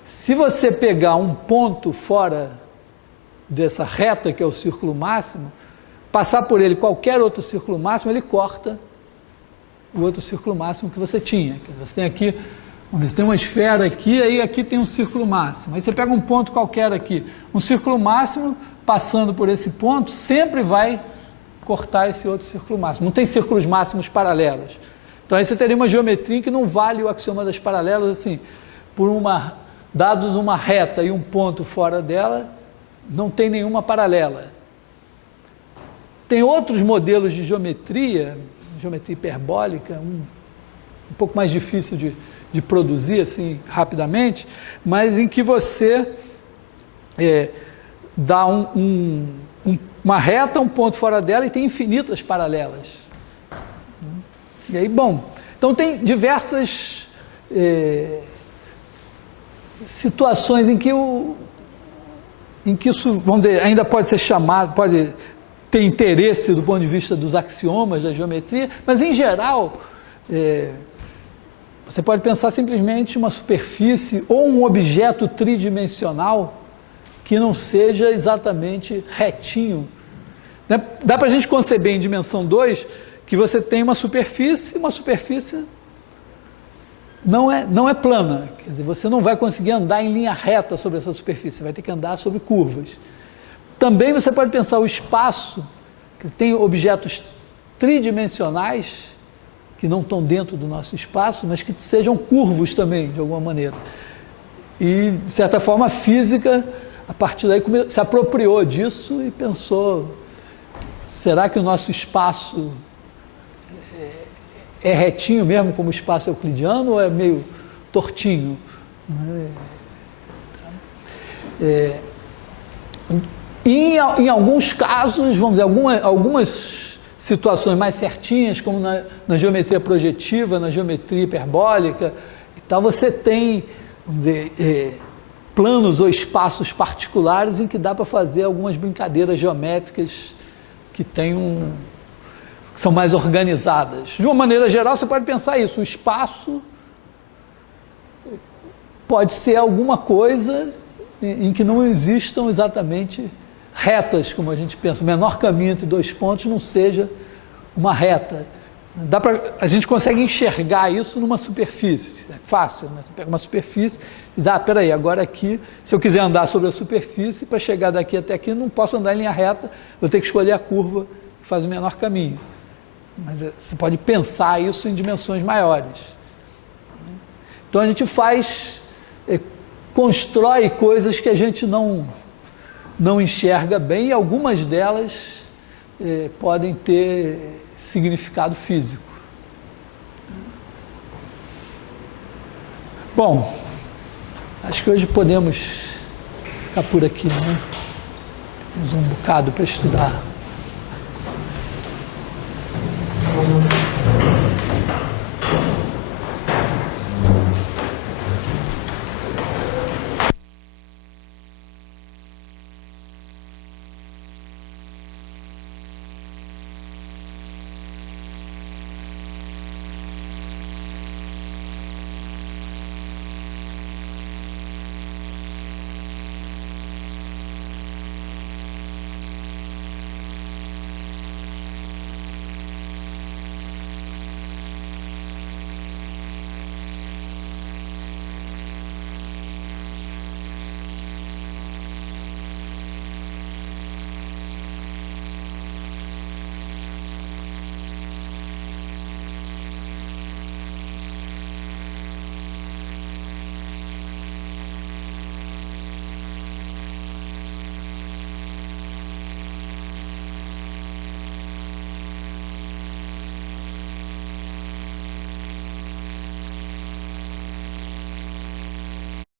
Se você pegar um ponto fora dessa reta, que é o círculo máximo, passar por ele qualquer outro círculo máximo, ele corta o outro círculo máximo que você tinha. Você tem aqui, você tem uma esfera aqui, aí aqui tem um círculo máximo. Aí você pega um ponto qualquer aqui, um círculo máximo, passando por esse ponto, sempre vai cortar esse outro círculo máximo. Não tem círculos máximos paralelos. Então aí você teria uma geometria que não vale o axioma das paralelas, assim, dados uma reta e um ponto fora dela, não tem nenhuma paralela. Tem outros modelos de geometria hiperbólica, um pouco mais difícil de produzir assim rapidamente, mas em que você dá uma reta, um ponto fora dela e tem infinitas paralelas. E aí, bom, então tem diversas situações em que isso, vamos dizer, ainda pode ser chamado, pode ter interesse do ponto de vista dos axiomas da geometria, mas em geral, você pode pensar simplesmente uma superfície ou um objeto tridimensional que não seja exatamente retinho. Dá para a gente conceber em dimensão 2 que você tem uma superfície não é plana, quer dizer, você não vai conseguir andar em linha reta sobre essa superfície, você vai ter que andar sobre curvas. Também você pode pensar o espaço, que tem objetos tridimensionais, que não estão dentro do nosso espaço, mas que sejam curvos também, de alguma maneira. E, de certa forma, a física, a partir daí, se apropriou disso e pensou, será que o nosso espaço é retinho mesmo, como o espaço euclidiano, ou é meio tortinho? E em alguns casos, vamos dizer, algumas situações mais certinhas, como na geometria projetiva, na geometria hiperbólica e tal, você tem, vamos dizer, planos ou espaços particulares em que dá para fazer algumas brincadeiras geométricas que têm que são mais organizadas. De uma maneira geral, você pode pensar isso, o espaço pode ser alguma coisa em que não existam exatamente retas, como a gente pensa. O menor caminho entre dois pontos não seja uma reta. A gente consegue enxergar isso numa superfície. É fácil, né? Você pega uma superfície e diz, peraí, agora aqui, se eu quiser andar sobre a superfície, para chegar daqui até aqui, não posso andar em linha reta, vou ter que escolher a curva que faz o menor caminho. Mas você pode pensar isso em dimensões maiores. Então a gente constrói coisas que a gente não enxerga bem, e algumas delas podem ter significado físico. Bom, acho que hoje podemos ficar por aqui, né? Temos um bocado para estudar.